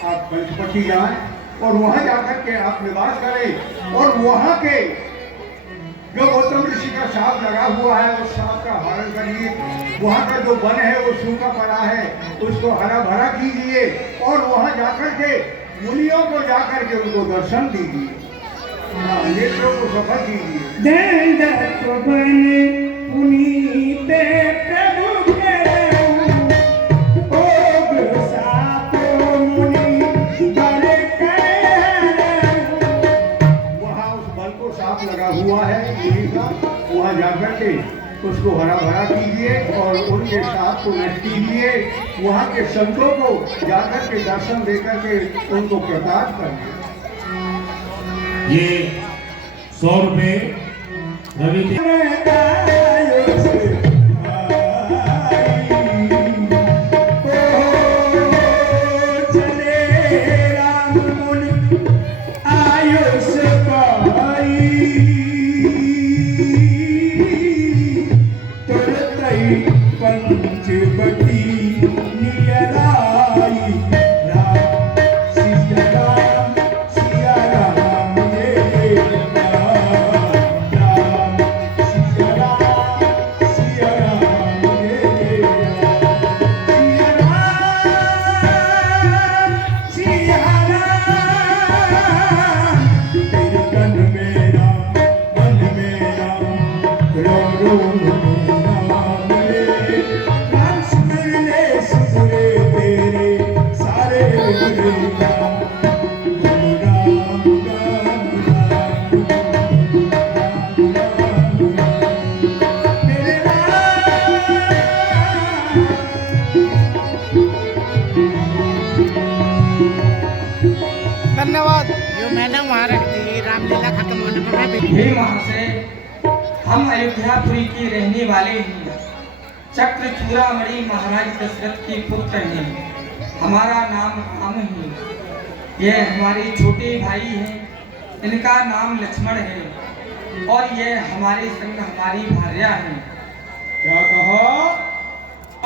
आप पंचवटी जाएं और वहां जाकर के आप निवास करें और वहां के जो गौतम ऋषि का साप लगा हुआ है उस साप का हरण करिए। वहां का जो वन है वो सूखा पड़ा है, उसको हरा भरा कीजिए और वहां जाकर के मुनियों को जाकर के उनको दर्शन दीजिए, नेत्रों को सफल कीजिए। हुआ है वहां जाकर के उसको हरा भरा कीजिए और उनके साथ को नष्ट कीजिए। वहां के संतों को जाकर के दर्शन देकर के उनको प्रताप करिए। ये 100 रुपए रवि धन्यवाद। जो मैडम वहाँ रखती रामलीला खत्म होने पर मैं हे महाशय, हम अयोध्यापुरी के रहने वाले हैं। चक्र चूड़ामणि महाराज दशरथ के पुत्र हैं। हमारा नाम राम है। यह हमारे छोटे भाई हैं। इनका नाम लक्ष्मण है और यह हमारे संग हमारी भार्या है। क्या कहा?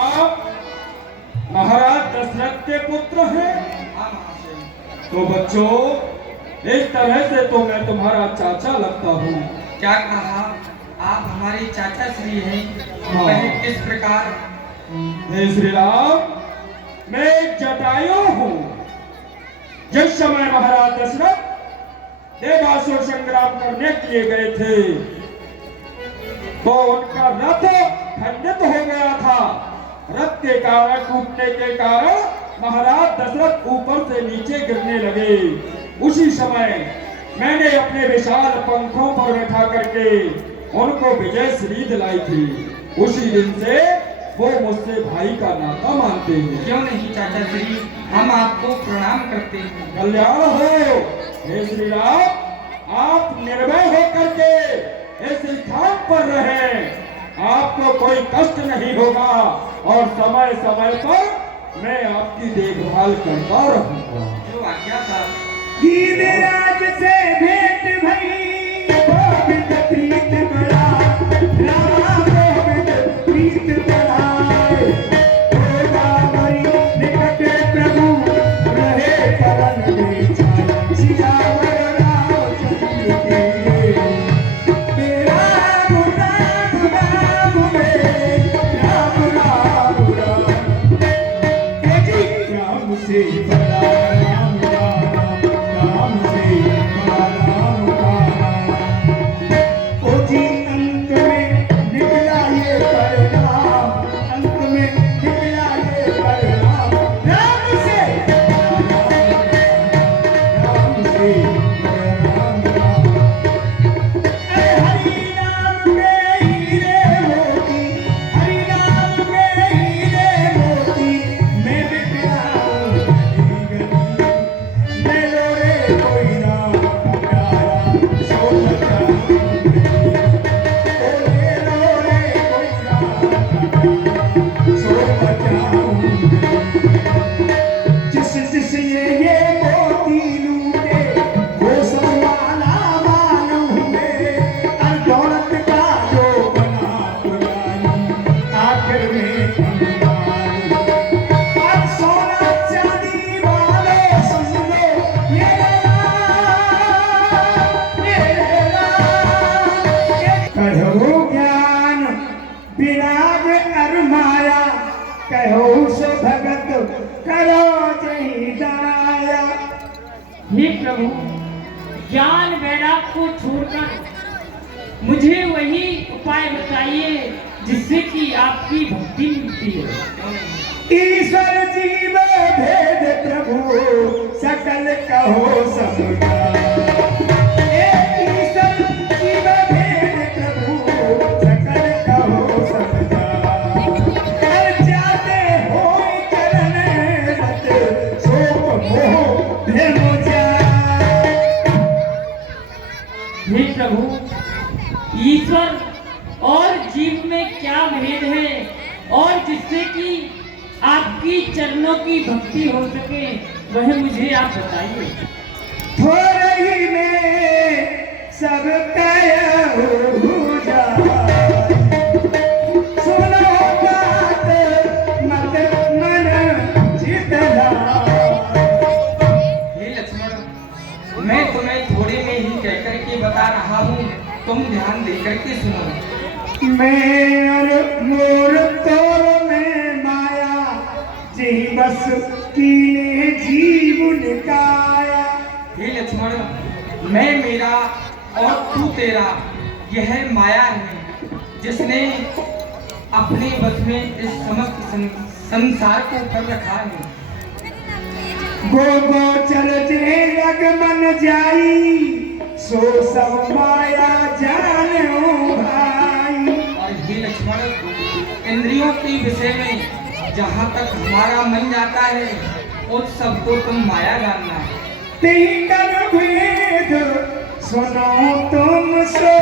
आप महाराज दशरथ के पुत्र हैं? हाँ महाशय। तो बच्चों, इस तरह से तो मैं तुम्हारा चाचा लगता हूँ। क्या कहा? आप हमारे चाचा श्री हैं। हाँ। वह किस प्रकार? हे श्री राम, मैं एक जटायु हूँ। जिस समय महाराज दशरथ देवासुर संग्राम करने के लिए गए थे तो उनका रथ खंडित हो गया था। रथ के कारण, टूटने के कारण महाराज दशरथ ऊपर से नीचे गिरने लगे। उसी समय मैंने अपने विशाल पंखों पर बैठा करके उनको विजय श्री दिलाई थी। उसी दिन से वो मुझसे भाई का नाता मानते हैं। क्यों नहीं चाचा श्री, हम आपको प्रणाम करते हैं। कल्याण हो। हे श्री राम, आप निर्भय होकर के इस स्थान पर रहें। आपको कोई कष्ट नहीं होगा और समय समय पर मैं आपकी देखभाल करता रहूंगा। जो आज्ञा था। गिरिराज से भेंट भई गोविंद प्रीत बड़ा, रामा गोविंद प्रीत बढ़ाए। गोदावरी निकट प्रभु रहे करन बेचारे, सियावर रामचंद्र के। मेरा राम राम में राम राम राम, हे जी राम से बड़ा राम राम, राम से बड़ा राम राम। ओ जी अंत में निकला ये परिणाम, अंत में निकला ये परिणाम। राम से बड़ा राम से बड़ा राम राम। अरे हरि नाम में हीरे मोती, हरि नाम में हीरे मोती। मैं बिखराऊं गली गली, मैं लोरे कोई राम का प्यारा सो बचाऊं गली। ओले लोरे कोई राम का प्यारा सो बचाऊं गली। जिस जिस ये मोती लूटे वो सब माला माल हुए। और दौलत का जो बना पुरानी आखिर में कंगाल। और सोना चांदी वालों हे प्रभु, ज्ञान वैराग को छोड़कर मुझे वही उपाय बताइए जिससे कि आपकी भक्ति मिलती है। ईश्वर जीव भेद प्रभु सकल कहो समझा। ईश्वर जीव भेद प्रभु सकल कहो समझा। कर जाते हो चरण रत शोक मोह भेमो जा। हे प्रभु, ईश्वर और जीव में क्या भेद है और जिससे कि आपकी चरणों की भक्ति हो सके वह मुझे आप बताइए। थोड़ा ही में सब काया हो जा। सुनो बात मत मन जितना। हे लक्ष्मण, मैं तुम्हें थोड़े में ही कहकर के बता रहा हूँ, तुम ध्यान देकर के सुनो। मैं और मोर तो में माया जी बस कीने जीव निकाया। हे लक्ष्मण, मैं मेरा और तू तेरा, यह माया है जिसने अपने बस में इस समस्त संसार को कर रखा है। गो चल जे लग मन जाई सो सब माया जानो भाई। और हे लक्ष्मण, इंद्रियों के विषय में जहाँ तक हमारा मन जाता है उस सबको तुम माया जानना। तेरी कर भेद सुनो तुम सो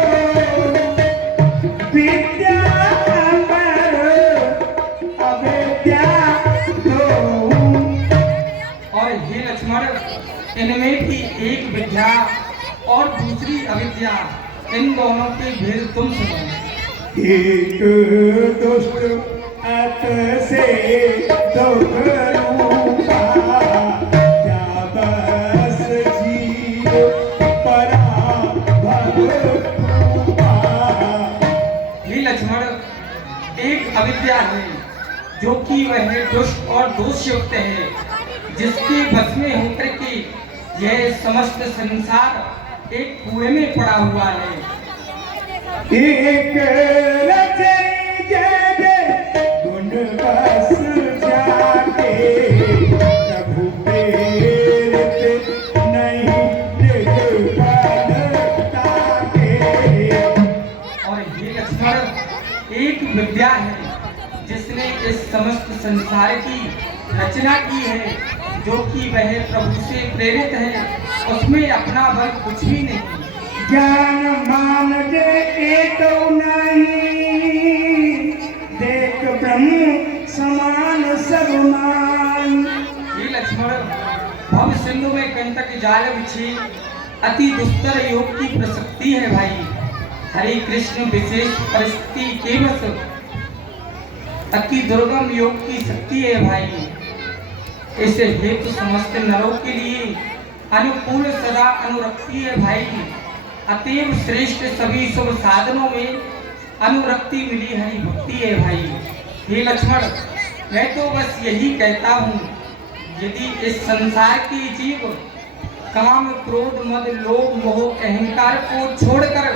विद्या पर अविद्या दो। और हे लक्ष्मण, इनमें भी एक विद्या और दूसरी अविद्या, इन दोनों के भेद तुम सुनो। एक दुष्ट अत से दुख रूपा क्या बस जीव परा भव रूपा। हे लक्ष्मण, एक अविद्या है जो कि वह दुष्ट और दोषयुक्त है, जिसके बस में होकर के यह समस्त संसार एक कुएं में पड़ा हुआ है। एक रचई जय गुण बस जाके प्रभु प्रेरित नहीं दिखपाल ताके। और हे लक्ष्मण, एक विद्या है जिसने इस समस्त संसार की रचना की है, जो कि वह प्रभु से प्रेरित है, उसमें अपना बल कुछ भी नहीं। ज्ञान मान जे एक नहीं देख ब्रह्म समान सब मान। हे लक्ष्मण, भव सिंधु में कंटक जाल बिछी अति दुस्तर योग की प्रसक्ति है भाई। हरे कृष्ण विशेष परिस्थिति के बस अति दुर्गम योग की शक्ति है भाई। इसे हेतु समस्त नरों के लिए अनुकूल सदा अनुरक्ति है भाई। अतएव श्रेष्ठ सभी शुभ साधनों में अनुरक्ति मिली हरि भक्ति है भाई। हे लक्ष्मण, मैं तो बस यही कहता हूँ, यदि इस संसार के जीव काम क्रोध मद लोभ मोह अहंकार को छोड़कर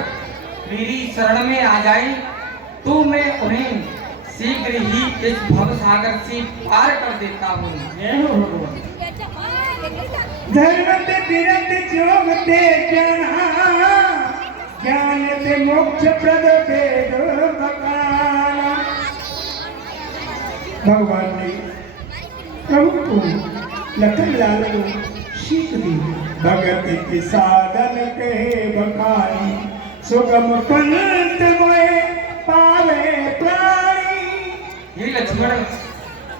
मेरी शरण में आ जाए तो मैं उन्हें शीघ्र ही इस भव सागर से पार कर देता हूँ। धर्म ते तीरथ जोग ते ज्ञान ते मोक्ष प्रद वेद बकाना। भगवान ने प्रभु को लखन लाल को सीख दी। भगत के साधन कहे बखानी सुगम पंथ में पावे प्राणी। हे लक्ष्मण,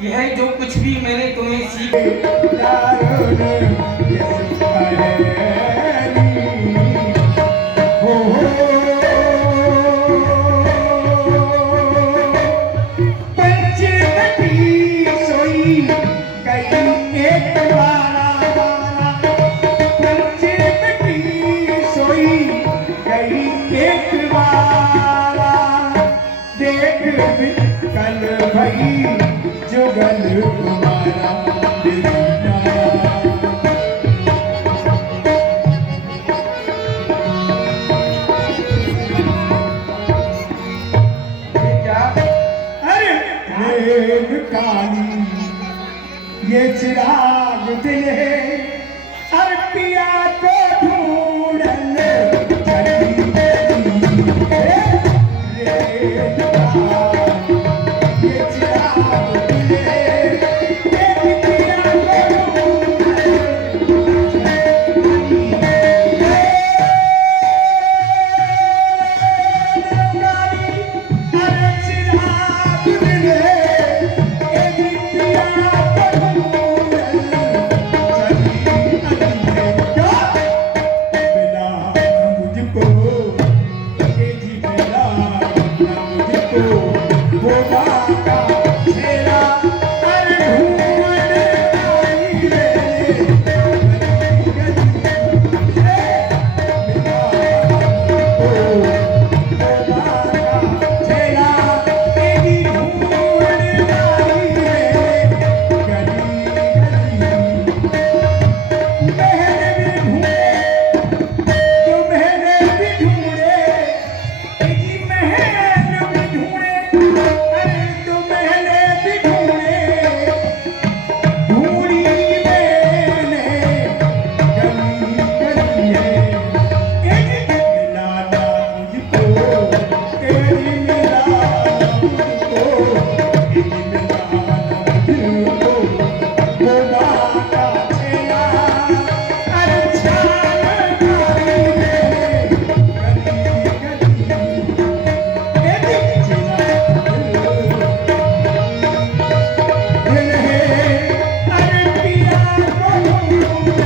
यह जो कुछ भी मैंने तुम्हें सीखा कल भई जुगल तुम्हारा दिल है हर पिया को ढूंढने चली रे जवान, ये चिराग दिल है एक पिया को ढूंढने चली हर चिराग दिल है एक पिया को ढूंढने मिला मुझको ये जी मिला मुझको वो बाका तेरा हर ढूंढ आई रे गली मिला वो बाका तेरा तेरी ढूंढ आई रे गली मैंने भी ढूंढे महल भी ढूंढे अरे मैंने भी ढूंढे ढूंढी मैंने गली गली है मिला ना मुझको तेरी मिला मुझको मिला ना मुझको वो बाका तेरा अरे छान मारी मेरे गली गली दिल है अरे पिया को ढूंढने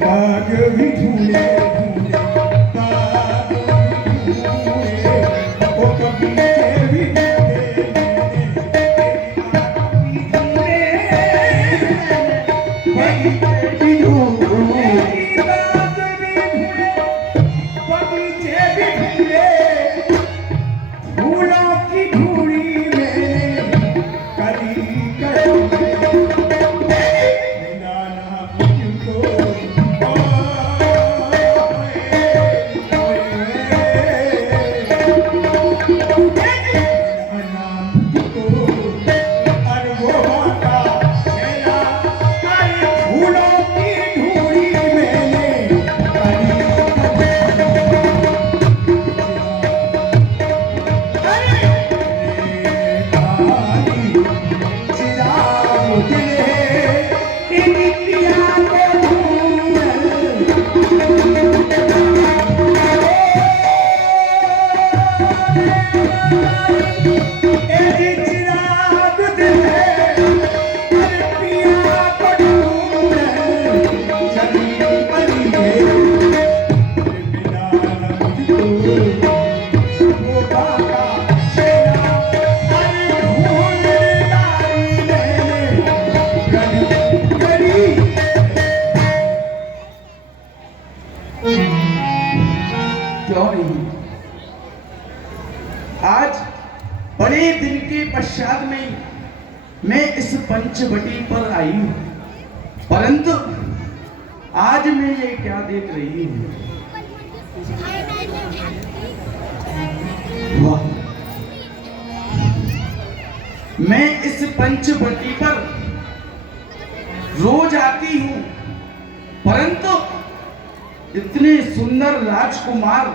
बाग भी ढूंढे ढूंढे बाग भी ढूंढे ओ बगीचे भी ढूंढे बगीचे भी ढूंढे बाग भी ढूंढे बगीचे भी ढूंढे फूलों की ढूंढी मैंने कली कली मिला ना मुझको अरे वो बाका तेरा अरे फूलों की ढूंढी मैंने कली अरे काली चिराग दिल है इन पिया को ढूंढे एजी चिराग दिल है हर पिया को ढूंढे चली पली है मिला ना मुझको वो बाका तेरा हर ढूंढ लाई मैंने गली गली क्यों नहीं? आज बड़े दिन के पश्चात में मैं इस पंचवटी पर आई हूँ, परंतु आज मैं ये क्या देख रही हूँ? वाह! मैं इस पंचवटी पर रोज आती हूँ, परंतु इतने सुंदर राजकुमार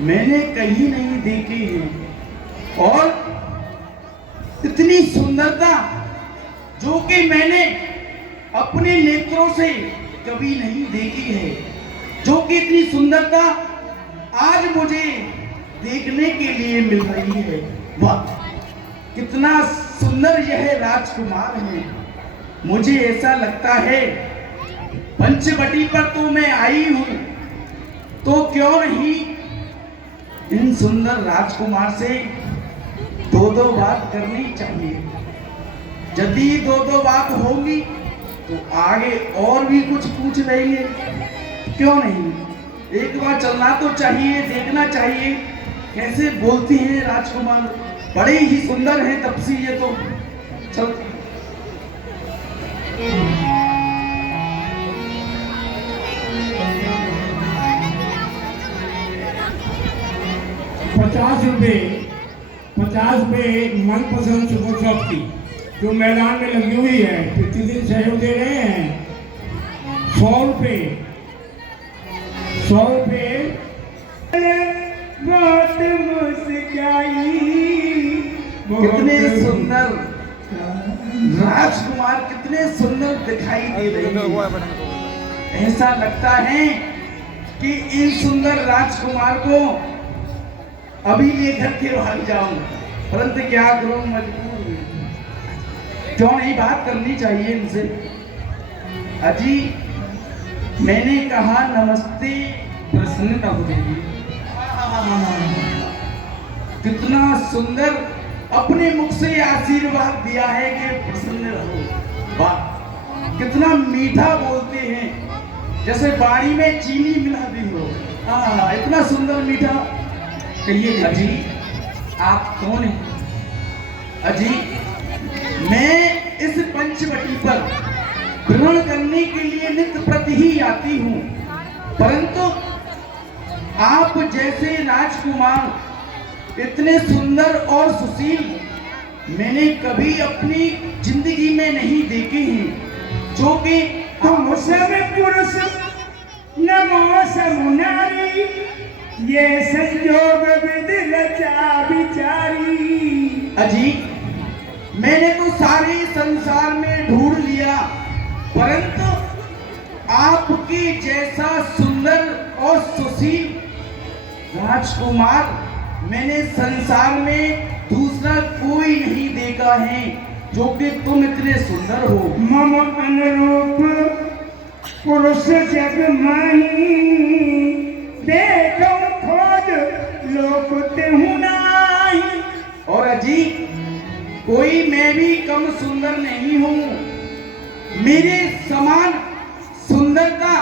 मैंने कहीं नहीं देखे हैं, और इतनी सुंदरता जो कि मैंने अपने नेत्रों से कभी नहीं देखी है, जो कि इतनी सुंदरता आज मुझे देखने के लिए मिल रही है। वाह! कितना सुंदर यह राजकुमार है। मुझे ऐसा लगता है पंचवटी पर तो मैं आई हूँ, तो क्यों नहीं इन सुंदर राजकुमार से दो दो बात करनी चाहिए। यदि दो दो बात होगी तो आगे और भी कुछ पूछ लेंगे, क्यों नहीं? एक बार चलना तो चाहिए, देखना चाहिए कैसे बोलती हैं राजकुमार। बड़े ही सुंदर हैं तपसी ये तो। चल 50 रुपये मनपसंद सुपर शॉप की जो मैदान में लगी हुई है, प्रतिदिन सहयोग दे रहे हैं। 100 रुपये बहुत मुस्काई। कितने सुंदर राजकुमार, कितने सुंदर दिखाई दे रहे हैं। ऐसा लगता है कि इन सुंदर राजकुमार को अभी लेकर के भाग जाऊं, परंतु क्या करूं, मजबूर हूं। क्यों नहीं बात करनी चाहिए इनसे। अजी मैंने कहा नमस्ते, प्रसन्नता हो देवी। कितना सुंदर अपने मुख से आशीर्वाद दिया है कि प्रसन्न रहो। वाह, कितना मीठा बोलते हैं, जैसे बाड़ी में चीनी मिला दी हो। इतना सुंदर मीठा। कहिए अजी आप कौन हैं? अजी मैं इस पंचवटी पर भ्रमण करने के लिए नित्य प्रति ही आती हूँ, परंतु आप जैसे राजकुमार इतने सुंदर और सुशील मैंने कभी अपनी जिंदगी में नहीं देखे हैं, जो कि तुम सब पुरुष नमो समुनारी, ये संयोग विधि रचा विचारी। अजी मैंने तो सारे संसार में ढूंढ लिया, परंतु आपके जैसा सुंदर और सुशील राजकुमार मैंने संसार में दूसरा कोई नहीं देखा है, जो कि तुम इतने सुंदर हो। मम अनुरूप पुरुष जग माही, देखो खोज लोक तेहु नाही। और अजी कोई मैं भी कम सुंदर नहीं हूँ, मेरे समान सुंदरता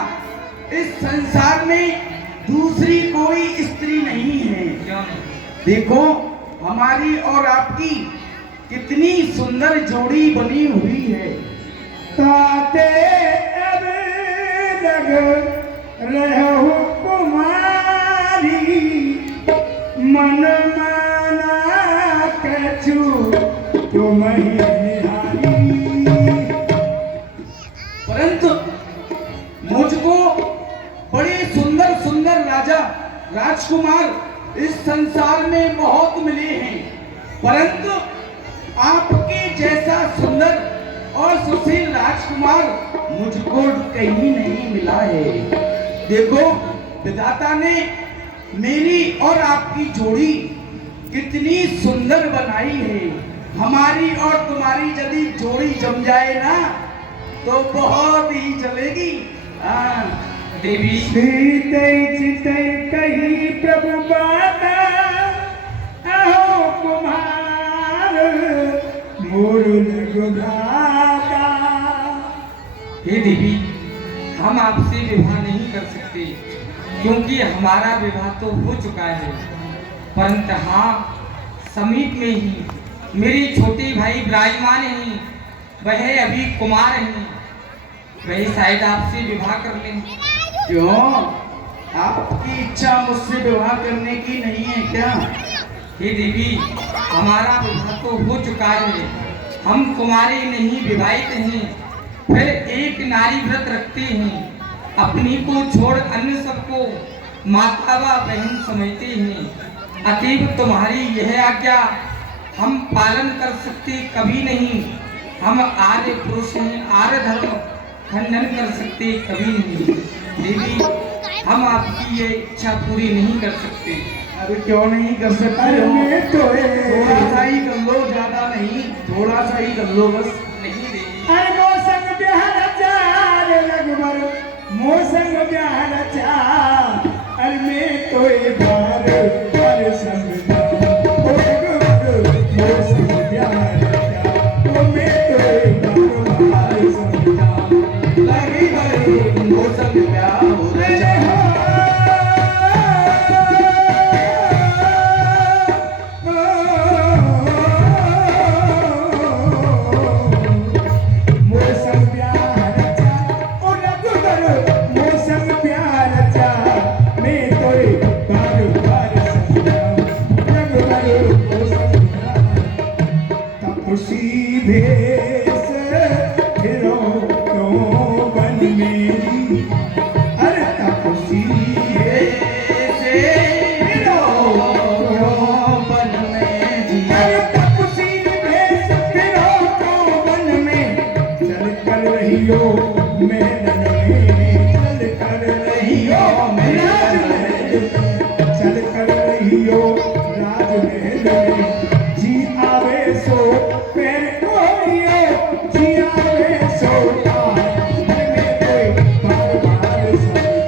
इस संसार में दूसरी कोई स्त्री नहीं है। क्यों नहीं? देखो हमारी और आपकी कितनी सुंदर जोड़ी बनी हुई है। ताते अब लग रहो कुमारी, मन माना कछु तुम ही निहारी। परंतु मुझको बड़े सुंदर सुंदर राजा राजकुमार इस संसार में बहुत मिले हैं, परंतु आपके जैसा सुंदर और सुशील राजकुमार मुझको कहीं नहीं मिला है। देखो विधाता ने मेरी और आपकी जोड़ी कितनी सुंदर बनाई है। हमारी और तुम्हारी यदि जोड़ी जम जाए ना तो बहुत ही चलेगी। देवी सीतै चितै कही प्रभु बाता, अहो कुमार मोर लगुघाता। हे देवी, हम आपसे विवाह नहीं कर सकते, क्योंकि हमारा विवाह तो हो चुका है। परंतु हाँ, समीप में ही मेरे छोटे भाई विराजमान हैं, वह अभी कुमार हैं, वह शायद आपसे विवाह कर लें। क्यों, आपकी इच्छा मुझसे विवाह करने की नहीं है क्या? हे देवी, हमारा विवाह तो हो चुका है, हम कुमारी नहीं विवाहित हैं, फिर एक नारी व्रत रखते हैं, अपनी को छोड़ अन्य सबको माता व बहन समझते हैं। अतएव तुम्हारी यह आज्ञा हम पालन कर सकते कभी नहीं। हम आर्य पुरुष हैं, आर्य धर्म खंडन कर सकते कभी नहीं। देवी, हम आपकी ये इच्छा पूरी नहीं कर सकते। अरे क्यों नहीं कर सकते अरे हो? मैं तो थोड़ा सा ही कर लो, ज्यादा नहीं, थोड़ा सा ही कर लो बस। नहीं देवी, अरे मोसंग प्यार चार लगभर, मोसंग प्यार चार। अरे मैं तो एक बार पर संग मोसंग प्यार चार, ओ मैं तो एक बार पर संग लगी भाई मौसम प्यार हो रहा है। महल में चल कर रही हो राजमहल में चल कर रही हो राजमहल में जी आवे सो पैर कोइयो जी आवे सो मन में कोई बार बार समझा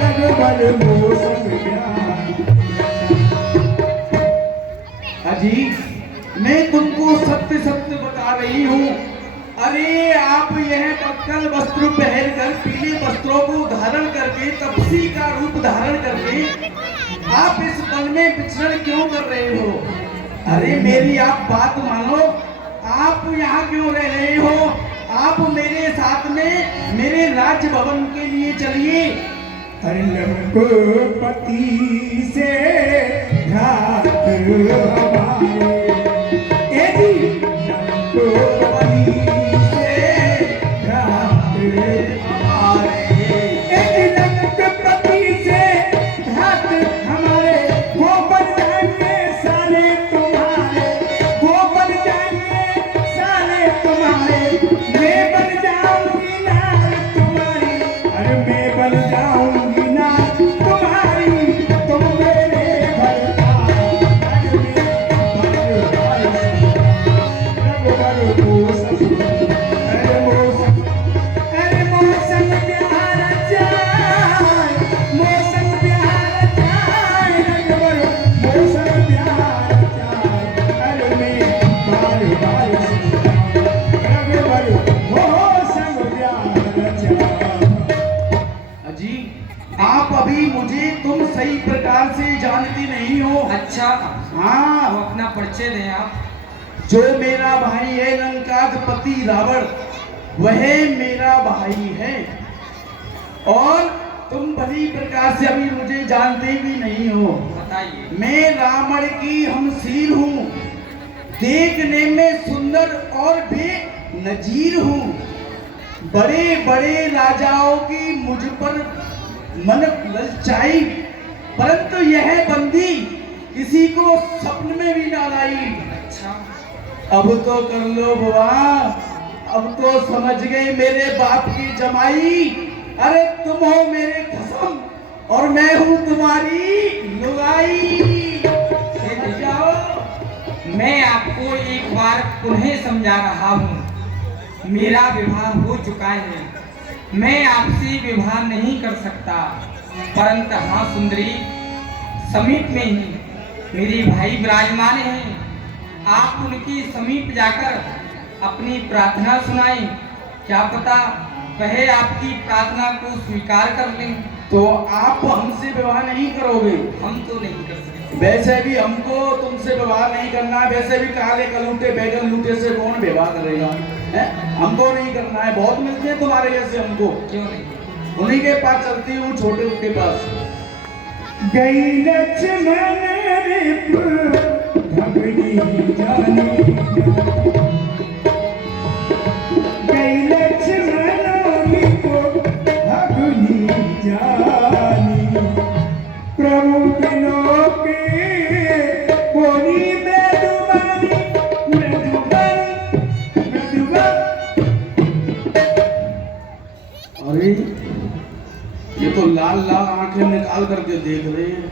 रघुवर मौसम अजी मैं तुमको सत्य सत्य बता रही हूँ। अरे आप यह पक्कल वस्त्र पहनकर पीले वस्त्रों को धारण करके तपसी का रूप धारण करके आप इस वन में विचरण क्यों कर रहे हो? अरे मेरी आप बात मानो, आप यहाँ क्यों रह रहे हो? आप मेरे साथ में मेरे राज भवन के लिए चलिए। अरे लड़को पति से घात हमारे ए जी लड़को पति से घात हमारे ए जी लड़को पति से घात हमारे वो बन जाएंगे साले तुम्हारे वो बन जाएंगे साले तुम्हारे मैं बन जाऊंगी नार तुम्हारी अरे मैं बन जाऊंगी आप अभी मुझे तुम सही प्रकार से जानती नहीं हो। अच्छा हाँ, अब अपना परिचय दें आप। जो मेरा भाई है लंकाधिपति रावण, वह मेरा भाई है। और तुम भली प्रकार से अभी मुझे जानते भी नहीं हो। बताइए। मैं रावण की हमशीर हूँ, देखने में सुंदर और बेनजीर हूँ। बड़े बड़े राजाओं की मुझ पर मन ललचाई, परंतु यह बंदी किसी को स्वप्न में भी ना लाई। अच्छा अब तो कर लो बुआ, अब तो समझ गए मेरे बाप की जमाई। अरे तुम हो मेरे खसम और मैं हूँ तुम्हारी लुगाई। समझ जाओ। मैं आपको एक बार पुनः समझा रहा हूँ, मेरा विवाह हो चुका है, मैं आपसे विवाह नहीं कर सकता। परंतु हाँ सुंदरी, समीप में ही मेरे भाई विराजमान हैं, आप उनकी समीप जाकर अपनी प्रार्थना सुनाएं। क्या पता वह आपकी प्रार्थना को स्वीकार कर लें। तो आप हमसे विवाह नहीं करोगे? हम तो नहीं कर सकते। वैसे भी हमको तुमसे विवाह नहीं करना। वैसे भी काले कलूटे बैगन लूटे से कौन विवाह करेगा? है? हमको नहीं करना है। बहुत मिलते हैं तुम्हारे जैसे हमको। क्यों नहीं? उन्हीं के पास चलती हूँ, छोटे के पास। गई लक्ष्मण रिप भगनी जानी गई लक्ष्मण रिप भगनी जानी प्रभु बिनो के बोली मृदुबानी मृदुबन मृदुबन। अरे ये तो लाल लाल आंखें निकाल करके देख रहे हैं,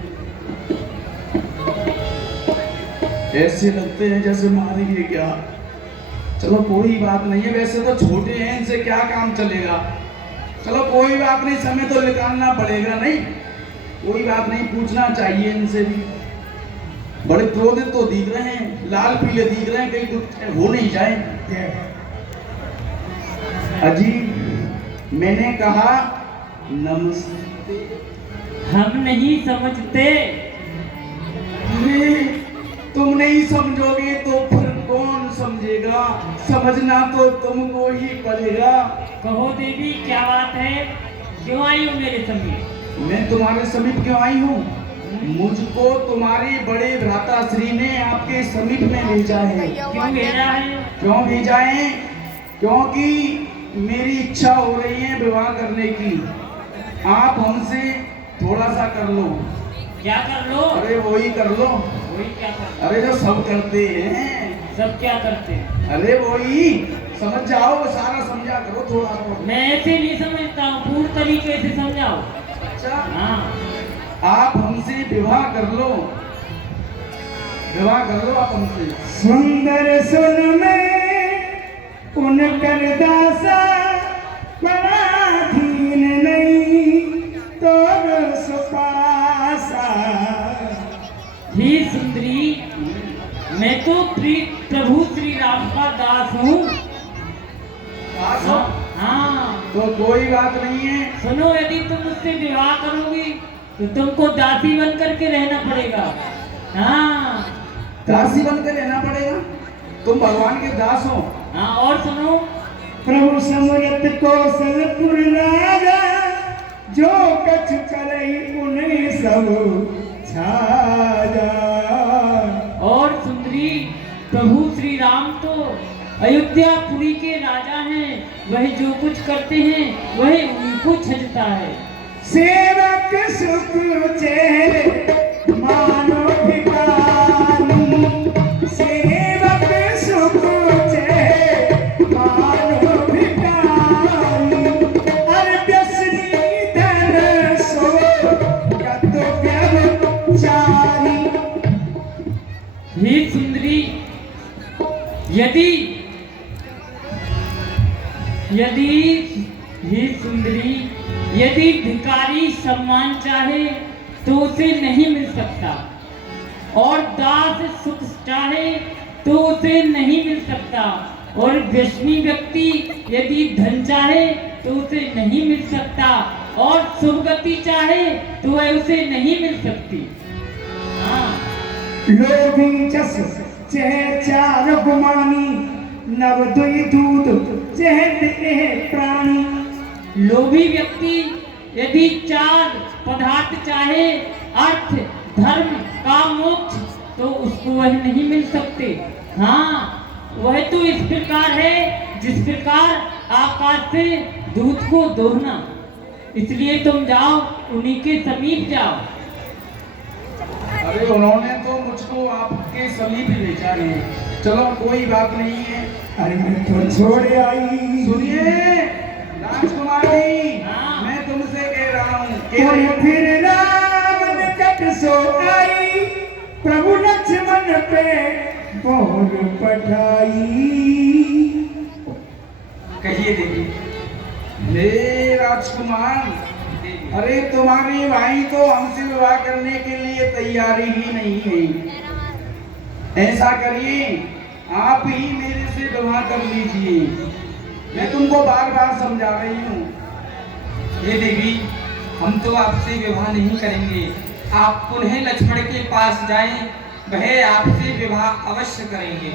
ऐसे लगते हैं जैसे मारेंगे क्या। चलो कोई बात नहीं है, वैसे तो छोटे हैं, इनसे क्या काम चलेगा। चलो कोई बात नहीं, समय तो निकालना पड़ेगा। नहीं कोई बात नहीं, पूछना चाहिए इनसे भी। बड़े क्रोधित तो दिख रहे हैं, लाल पीले दिख रहे हैं, कहीं कुछ हो नहीं जाए। अजी मैंने कहा नमस्ते। हम नहीं समझते। अरे, तुम नहीं समझोगे तो फिर कौन समझेगा? समझना तो तुमको ही पड़ेगा। कहो देवी क्या बात है, क्यों आई हो मेरे समीप? मैं तुम्हारे समीप क्यों आई हूँ? मुझको तुम्हारी बड़े भ्राता श्री ने आपके समीप में भेजा है। क्यों भेजा है? क्यों भेजा है? क्योंकि मेरी इच्छा हो रही है विवाह करने की। आप हमसे थोड़ा सा कर लो। क्या कर लो? अरे वही कर लो। वही क्या कर? अरे जो सब करते हैं। सब क्या करते हैं? अरे वही समझ जाओ, सारा समझा करो थोड़ा बहुत। मैं ऐसे नहीं समझता हूँ, पूर्ण तरीके से समझाओ। अच्छा, हाँ, आप हमसे विवाह कर लो। विवाह कर लो आप हमसे। सुंदर सुन में उनकर दासा पराधीन नहीं तोर सुपासा। ही सुंदरी, मैं तो प्रभु श्री राम का दास हूँ। दास हो? हाँ, तो कोई बात नहीं है। सुनो, यदि तुम मुझसे विवाह करोगी तो तुमको दासी बन करके रहना पड़ेगा। हाँ, दासी बनकर रहना पड़ेगा। तुम भगवान के दास हो। हाँ, और सुनो, प्रभु समरत कौशलपुर राजा जो कछ करई उन्हें सब छाजा। और सुंदरी, प्रभु श्री राम तो अयोध्यापुरी के राजा हैं। वह जो कुछ करते हैं वह उनको छजता है। सेवक सुख चेहरे मानो भिखारी। सेवक सुख चेहरे मानो भिखारी। अर व्यसनी धन सो कत व्यभिचारी। हे सुंदरी, यदि हे सुंदरी, यदि भिखारी सम्मान चाहे तो उसे नहीं मिल सकता, और दास सुख चाहे तो उसे नहीं मिल सकता, और व्यसनी व्यक्ति यदि धन चाहे तो उसे नहीं मिल सकता, और सुगति चाहे तो वह उसे नहीं मिल सकती। हाँ, लोभी जस चह चार गुमानी नव दुई दूध चहत प्राणी। लोभी व्यक्ति यदि चार पदार्थ चाहे, अर्थ, धर्म, काम, मोक्ष, तो उसको वह नहीं मिल सकते। हाँ, वह तो इस प्रकार है जिस प्रकार आकाश से दूध को दोहना। इसलिए तुम जाओ, उन्हीं के समीप जाओ। अरे उन्होंने तो मुझको आपके समीप ही भेजा है। चलो कोई बात नहीं है। अरे मैं तो छोड़ आई। सुनिए राजकुमार जी, हाँ। मैं तुमसे कह रहा हूँ और फिर राम निकट सो आई। प्रभु लक्ष्मण पे बोल पठाई। कहिए देवी। हे राजकुमार, अरे तुम्हारी भाई तो हमसे विवाह करने के लिए तैयारी ही नहीं है। ऐसा करिए, आप ही मेरे से विवाह कर लीजिए। मैं तुमको बार बार समझा रही हूँ। हे देवी, हम तो आपसे विवाह नहीं करेंगे। आप पुनः लक्ष्मण के पास जाएं, वह आपसे विवाह अवश्य करेंगे।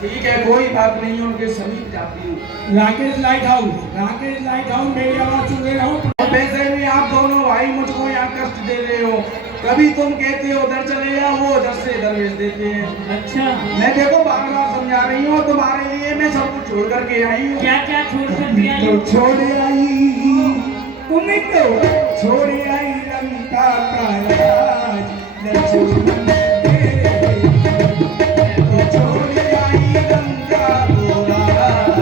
ठीक है, कोई बात नहीं, उनके समीप जाती हूँ। राकेश लाइट हाउस मेरी आवाज सुन रहे हो। और वैसे भी आप दोनों भाई मुझको यहाँ कष्ट दे रहे हो। कभी तुम कहते हो उधर चले जाओ, वो उधर से इधर भेज देते हैं। अच्छा, मैं देखो बार बार समझा रही हूँ, तुम्हारे लिए मैं सब कुछ छोड़ करके आई हूँ। क्या क्या छोड़ कर दिया? तो छोड़ आई तुम्हें, तो छोड़ आई लंका का राज लक्ष्मण तेरे। तो छोड़ आई लंका को राज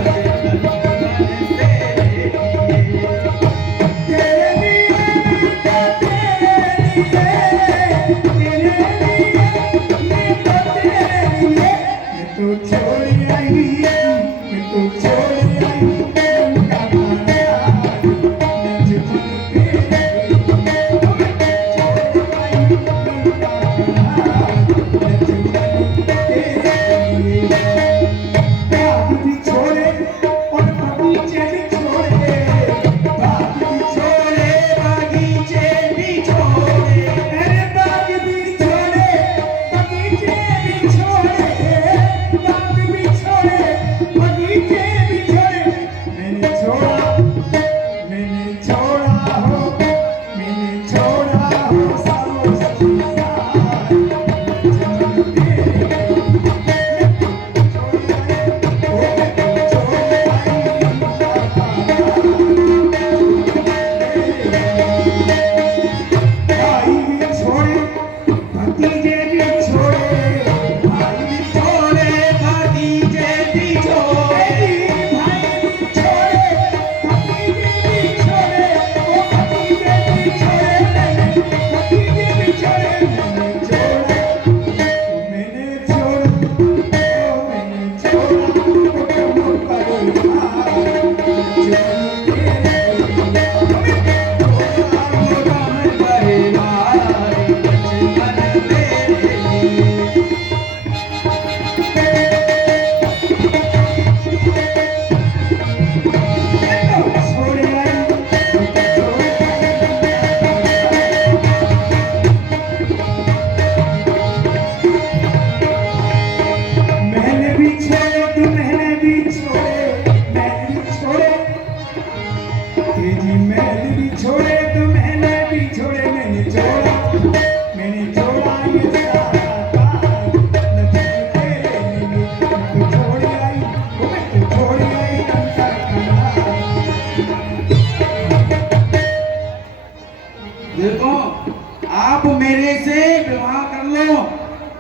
लक्ष्मण तेरे। तेरे लिए मैं तो छोड़ आई। मैं तो छोड़ आई लंका का राज लक्ष्मण तेरे। छोड़ आई लंका का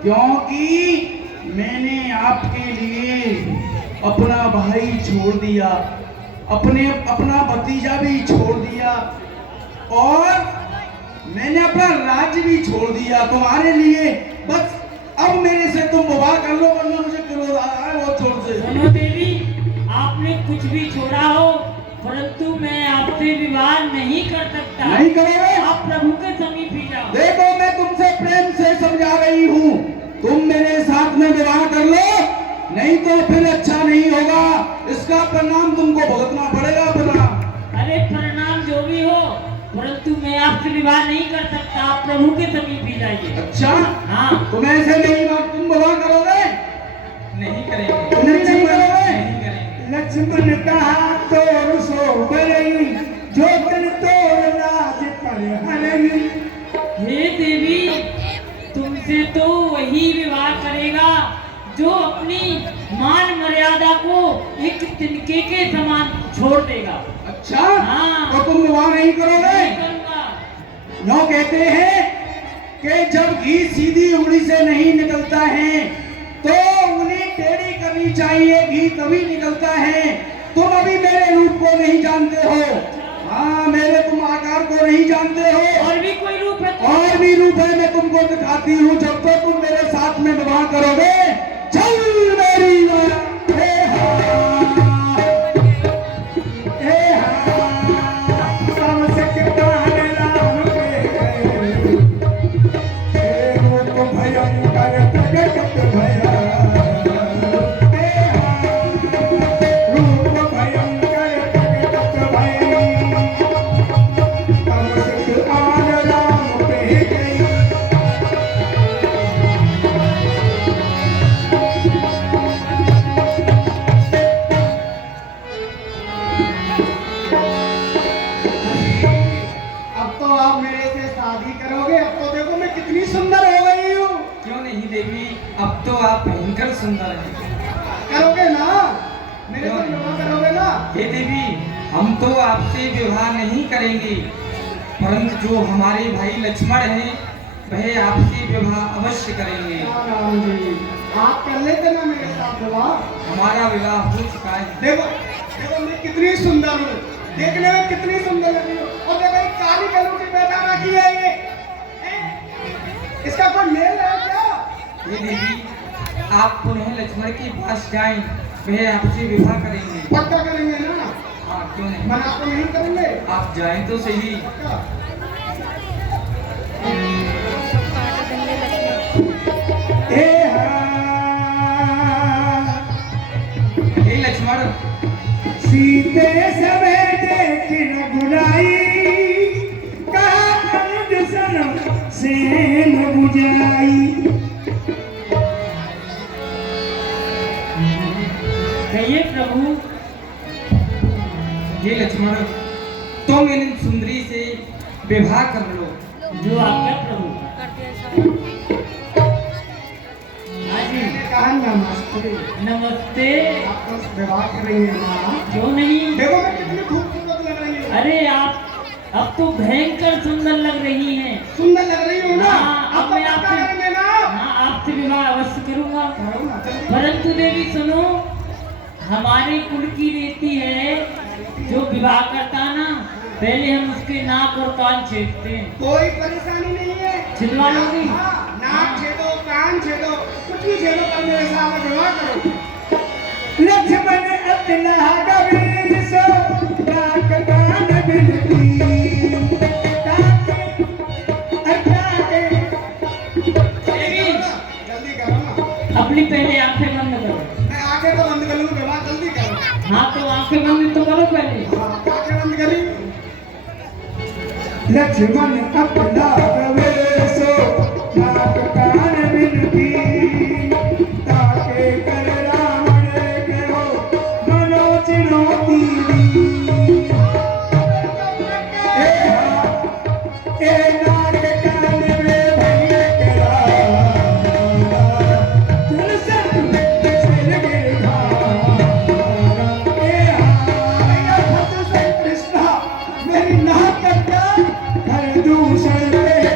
क्योंकि मैंने आपके लिए अपना भाई छोड़ दिया, अपना भतीजा भी छोड़ दिया और मैंने अपना राज्य भी छोड़ दिया तुम्हारे लिए। बस अब मेरे से तुम विवाह कर लो, वरना मुझे क्रोध आ रहा है बहुत जोर से। सुनो देवी, आपने कुछ भी छोड़ा हो, परंतु मैं आपसे विवाह नहीं कर सकता। नहीं करोगे? आप प्रभु के समीप ही जाओ। देखो, मैं तुमसे प्रेम से समझा रही हूँ, तुम मेरे साथ में विवाह कर लो, नहीं तो फिर अच्छा नहीं होगा। इसका परिणाम तुमको भुगतना पड़ेगा। अरे परिणाम जो भी हो, परंतु मैं आपसे विवाह नहीं कर सकता। आप प्रभु के समीप ही जाइए। अच्छा, हाँ। तुम ऐसे नहीं बात, तुम विवाह करोगे? नहीं करेंगे। तुम नहीं करोगे? नहीं करेंगे। लक्ष्मण कहा तोर सो बरई, जो तन तोर लाज पर हरई। हे देवी, तुमसे तो वही विवाह करेगा जो अपनी मान मर्यादा को एक तिनके के समान छोड़ देगा। अच्छा, हाँ। तो तुम विवाह नहीं करोगे? नहीं करूंगा। नो कहते हैं कि जब घी सीधी उंगली से नहीं निकलता है तो उंगली टेढ़ी करनी चाहिए, घी तभी निकलता है। तुम अभी मेरे रूप को नहीं जानते हो। हाँ, मेरे तुम आकार को नहीं जानते हो। और भी कोई रूप है? और भी रूप है, मैं तुमको दिखाती हूँ। जब तो तुम मेरे साथ में विवाह करोगे, चल मेरी माँ। हे हाँ, हे हाँ, सबसे कितान राम के गए, हे रूप भयंकर प्रगट भया। हे हाँ, रूप भयंकर प्रगट भई, सबसे कितान राम के गए। अब तो आप मेरे से शादी करोगे। अब तो देखो मैं कितनी सुंदर हो गई हूँ। क्यों नहीं देवी, अब तो आप भयंकर सुंदर हैं। करोगे ना? मेरे से विवाह करोगे ना? हे देवी, हम तो आपसे विवाह नहीं करेंगे, परंतु जो हमारे भाई लक्ष्मण हैं वह आपसे विवाह अवश्य करेंगे। हाँ राम जी, आप कर लेते ना मेरे साथ विवाह। हमारा विवाह हो चुका है। देखो देखो मैं कितनी सुंदर हूँ, देखने में कितनी सुंदर लग रही हूँ। और देखो ये काली कलर की पैदा रखी है ये। इसका कोई मेल है क्या? हे देवी, आप पुनः लक्ष्मण के पास जाएं, वह आपसे विवाह करेंगे। पक्का करेंगे ना? हाँ, क्यों नहीं। मना तो नहीं करेंगे? आप जाएं तो सही। पक्का? हे हाँ, हे लक्ष्मण, सीते सवेरे की रघुराई, कहा अनुज सन सेन बुझाई। कहिए प्रभु। हे लक्ष्मण, तुम इन सुंदरी से विवाह कर लो। जो आज्ञा प्रभु। हाँ जी, मैंने कहा नमस्ते। नमस्ते। आप तो विवाह करेंगे ना? क्यों नहीं? देखो मैं कितनी खूबसूरत लग रही हूँ। अरे आप अब तो भयंकर सुंदर लग रही हैं। सुंदर लग रही हूँ ना? हाँ, अब अब मैं पक्का आपसे करेंगे ना? हाँ, आपसे विवाह अवश्य करूंगा। करो ना, जल्दी। परंतु देवी सुनो, हमारे कुल की रीति है, जो विवाह करता ना, पहले हम उसके नाक और कान छेदते हैं। कोई परेशानी नहीं है। छिलवा लोगी? हाँ, नाक छेदो, कान छेदो, कुछ भी छेदो, पर मेरे साथ विवाह करो। लक्ष्मण अतला गवीर सो, नाक कान बिनती, ताके अटाके। देवी, जल्दी करो ना। अपनी पहले आंखें बंद करो। मैं आंखें तो बंद कर लूँ, विवाह जल्दी करो। हाँ, तो आंखें बंद तो करो पहले। हाँ, आंखें बंद करी। लक्ष्मण अपना गवीर सो, नाक कान बिनती, ताके कर रावण के हो मनो चुनौती दी। हे हाँ, ए नाक कान में भइल केरा, चल सन सिर गिरधारा। हे हाँ, भैया भक्त से कृष्णा, मेरी नाक कटका, हर दूषण पे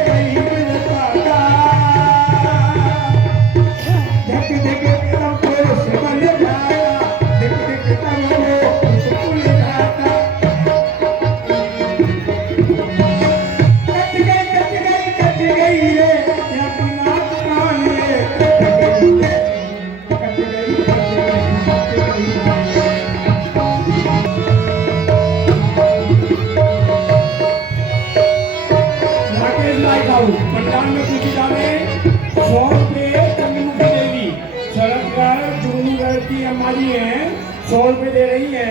₹100 दे रही है,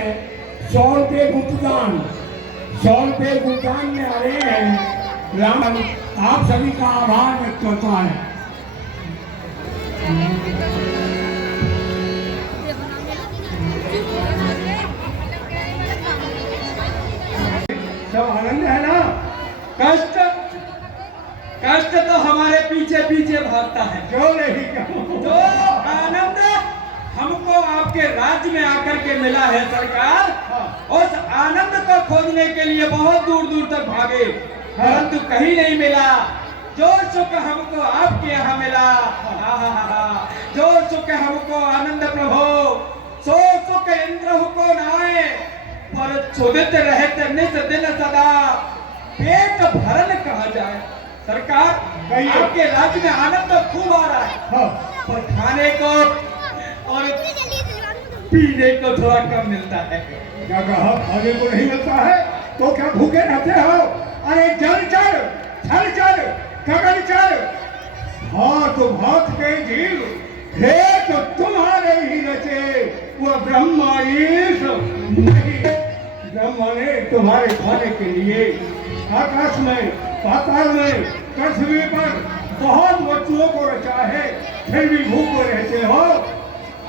₹100 गुप्तदान, ₹100 गुप्तदान में आ रहे हैं। राम आप सभी का आभार व्यक्त करता है। सब आनंद है ना? कष्ट कष्ट तो हमारे पीछे पीछे भागता है। क्यों नहीं, क्यों? तो आनंद हमको आपके राज्य में आकर के मिला है सरकार। उस आनंद को खोजने के लिए बहुत दूर दूर तक भागे, परंतु कहीं नहीं मिला। जो सुख हमको आपके यहाँ मिला, जो सुख हमको आनंद प्रभु, सो सुख इंद्र को नाए, पर क्षुधित रहते निस दिन सदा, पेट भरन कहा जाए। सरकार आपके राज्य में आनंद तो खूब आ रहा है, हाँ। पर खाने को और पीने को थोड़ा कम मिलता है। क्या कहा? खाने को नहीं मिलता है तो क्या भूखे रहते हो? अरे जल चल, थल चल, गगन चल, हाँ तो भात के जीव, हे तो तुम्हारे ही रचे, वह ब्रह्मा ईश नहीं। ब्रह्मा ने तुम्हारे खाने के लिए आकाश में, पाताल में, पृथ्वी पर बहुत वस्तुओं को रचा है, फिर भी भूखे रहते हो।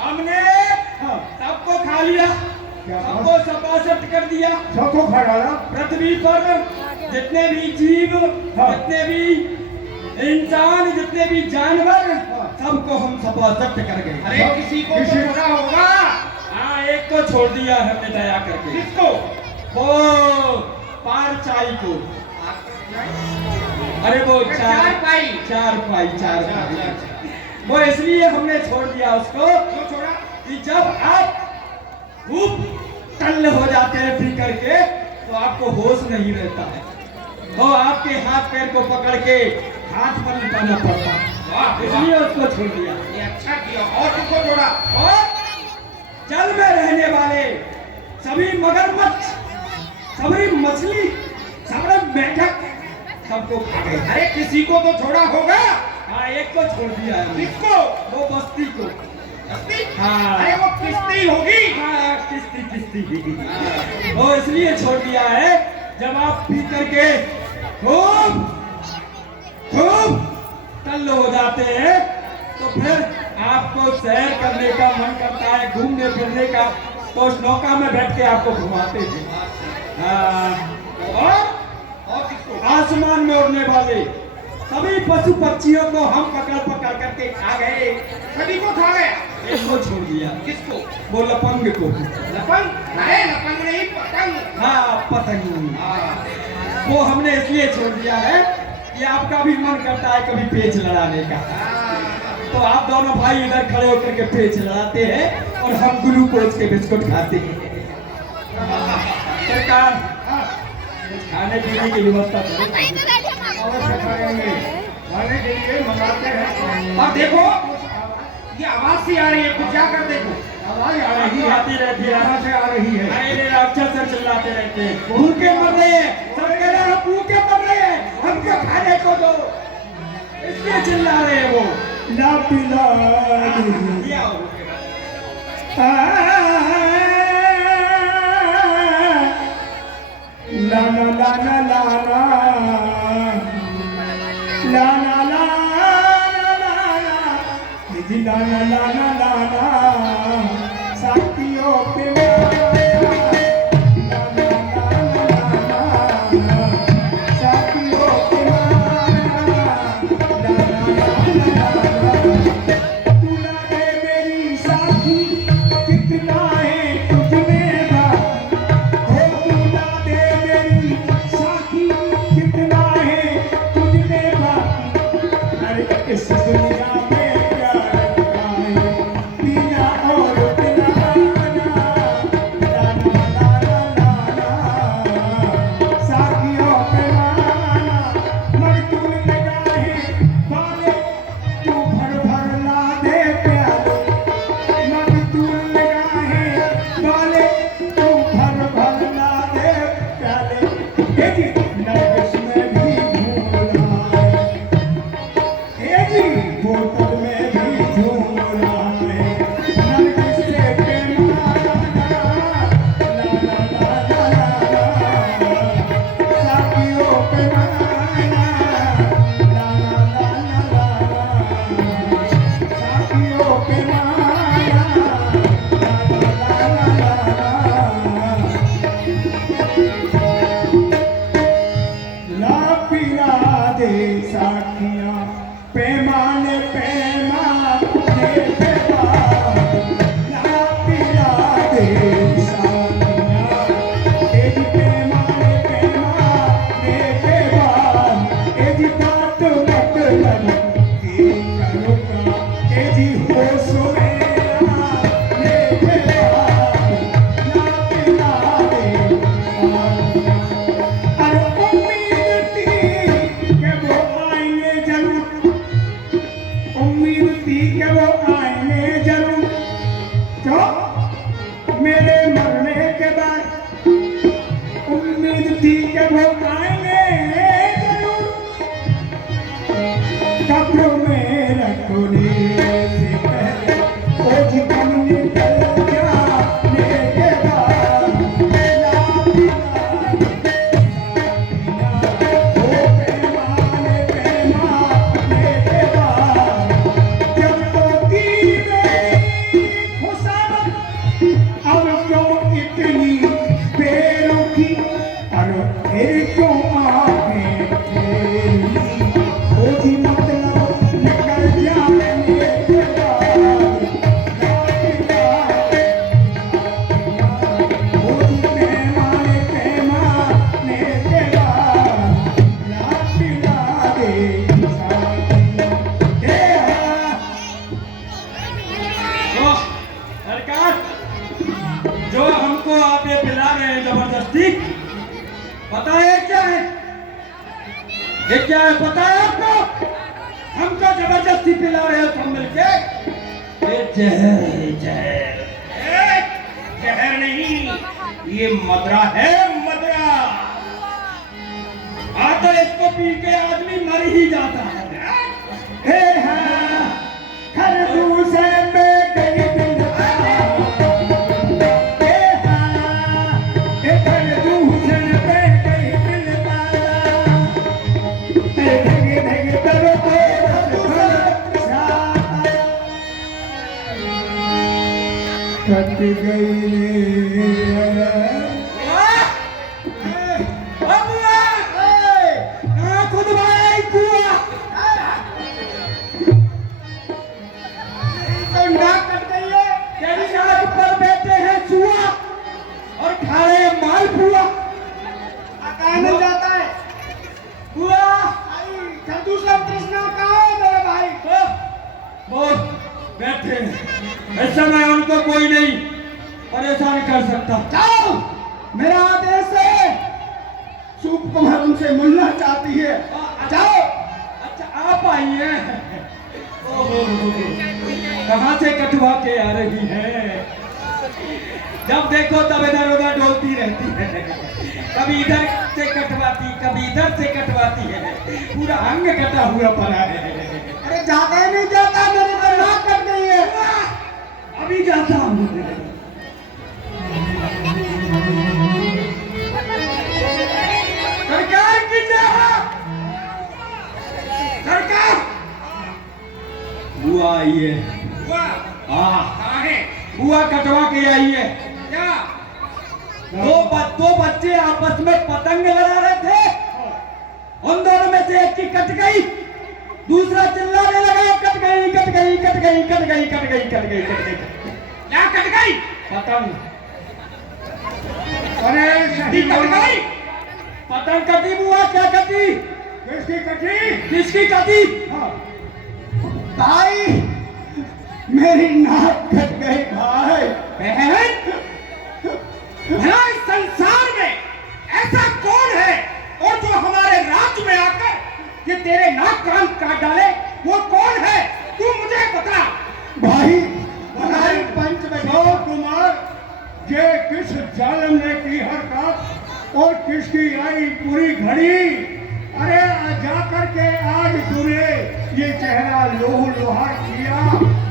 हमने हाँ। सबको खा लिया, क्या? सबको सपासट कर दिया। सबको खा डाला। पृथ्वी पर जितने भी जीव, हाँ। जितने भी इंसान, जितने भी जानवर, सबको हम सपासट कर गए। अरे किसी को छोड़ा होगा। हाँ, एक को छोड़ दिया हमने दया करके। किसको? वो पारचाई को। अरे वो चार पाई वो इसलिए हमने छोड़ दिया उसको। क्यों छोड़ा? कि जब आप खूब तल्ल हो जाते हैं पी करके, तो आपको होश नहीं रहता है, तो आपके हाथ पैर को पकड़ के हाथ पर लिटाना पड़ता है, इसलिए उसको छोड़ दिया। ये अच्छा किया। और किसको छोड़ा? और जल में रहने वाले सभी मगरमच्छ, सभी मछली, सभी मेढक, सबको खा गए। अरे किसी को तो छोड़ा होगा। हाँ, एक को छोड़ दिया है। किसको? वो बस्ती को। किस्ती? हाँ। अरे वो किस्ती होगी। हाँ, किस्ती वो इसलिए छोड़ दिया है, जब आप पी करके खूब खूब तल्ल हो जाते हैं, तो फिर आपको सैर करने का मन करता है, घूमने फिरने का, तो उस नौका में बैठ के आपको घुमाते हैं। और किसको? आसमान में उड़ने वाले सभी पशु पक्षियों को हम पकड़ पकड़ करके खा गए। सभी को खा गए। एक को छोड़ दिया। किसको? वो लपंग को। लपंग? अरे लपंग नहीं, पतंग। हाँ, पतंग। वो हमने इसलिए छोड़ दिया है कि आपका भी मन करता है कभी पेच लड़ाने का, तो आप दोनों भाई इधर खड़े होकर के पेच लड़ाते हैं और हम ग्लूकोज के बिस्कुट खाते हैं। सरकार खाने पीने की व्यवस्था करें। अवश्य करेंगे। खाने के लिए मंगाते हैं। और देखो ये आवाज सी आ रही है, कुछ जाकर देखो। आवाज आ रही है। आती रहती है। कहाँ से आ रही है? अरे ये राक्षस चिल्लाते रहते हैं, भूखे मर रहे हैं, सब कह रहे हैं भूखे मर रहे हैं, हमको खाने को दो, इसलिए चिल्ला रहे हैं वो। ला पिला दिया हो। ला ला ला ला ला ला ला ला ला जी ला ला ला ला ला ला साथियों पे ला ला ला ला ला साथियों पे ला ला ला ला तू ना दे मेरी साथी कितना है तुझ में हो तू ना दे मेरी साथी कितना है तुझ में अरे इस दुनिया में प्यार का है पीना और थी कि वो आएंगे जरूर, तो मेरे मरने के बाद उम्मीद थी कि वो आएंगे जरूर। कब्रों में रखोने से पहले ओ जीवन निकल जाने के बाद ओ पैमाने पैमाने के बाद जब होती मेरी खुशामद, अब क्यों इतनी बेरुखी और फिर क्यों आंखें फेरी। ओ जी मतलब निकल जाने के बाद ओ जी पैमाने पैमाने के बाद लाख पिला दे तो सरकार, जो हमको आप ये पिला रहे हैं जबरदस्ती, पता है क्या है? ये क्या है पता है आपको? हमको जबरदस्ती पिला रहे हो तुम मिलके? ये जहर है, जहर। ए, जहर नहीं, ये मदरा है, मदरा। तो इसको पी के आदमी मर ही जाता है। हे हाँ, खरबूजे में गई दिल खरबूजे में गई दिल धगे धगे तब कट गई बैठे इस समय उनको कोई नहीं परेशान कर सकता। जाओ, मेरा आदेश है। सूप कुमार उनसे मिलना चाहती है, जाओ। अच्छा आप आई हैं? कहाँ से कटवा के आ रही है? जब देखो तब इधर उधर डोलती रहती है, कभी इधर से कटवाती कभी इधर से कटवाती है, पूरा अंग कटा हुआ पड़ा है। अरे जाता ही नहीं जाता, मेरी तो नाक कट गई है। अभी जाता हूँ। सरकार की जय। सरकार बुआ आई है। बुआ कटवा के आई है। क्या दो बच्चे आपस में पतंग लड़ा रहे थे, उन दोनों में से एक की कट गई, दूसरा चिल्लाने लगा कट गई कट गई कट गई कट गई कट गई कट गई कट गई। क्या कट गई? पतंग। अरे कटी कट गई पतंग। कटी बुआ, क्या कटी? किसकी कटी? किसकी कटी? भाई, मेरी नाक कट गई भाई। बहन, भला इस संसार में ऐसा कौन है और जो हमारे राज्य में आकर ये तेरे नाक कान काट डाले? वो कौन है? तू मुझे बता। भाई, हमारे पंच में कुमार, ये किस जालम ने की हरकत और किसकी आई पूरी घड़ी? अरे जाकर के आज तूने ये चेहरा लोह लोहार किया।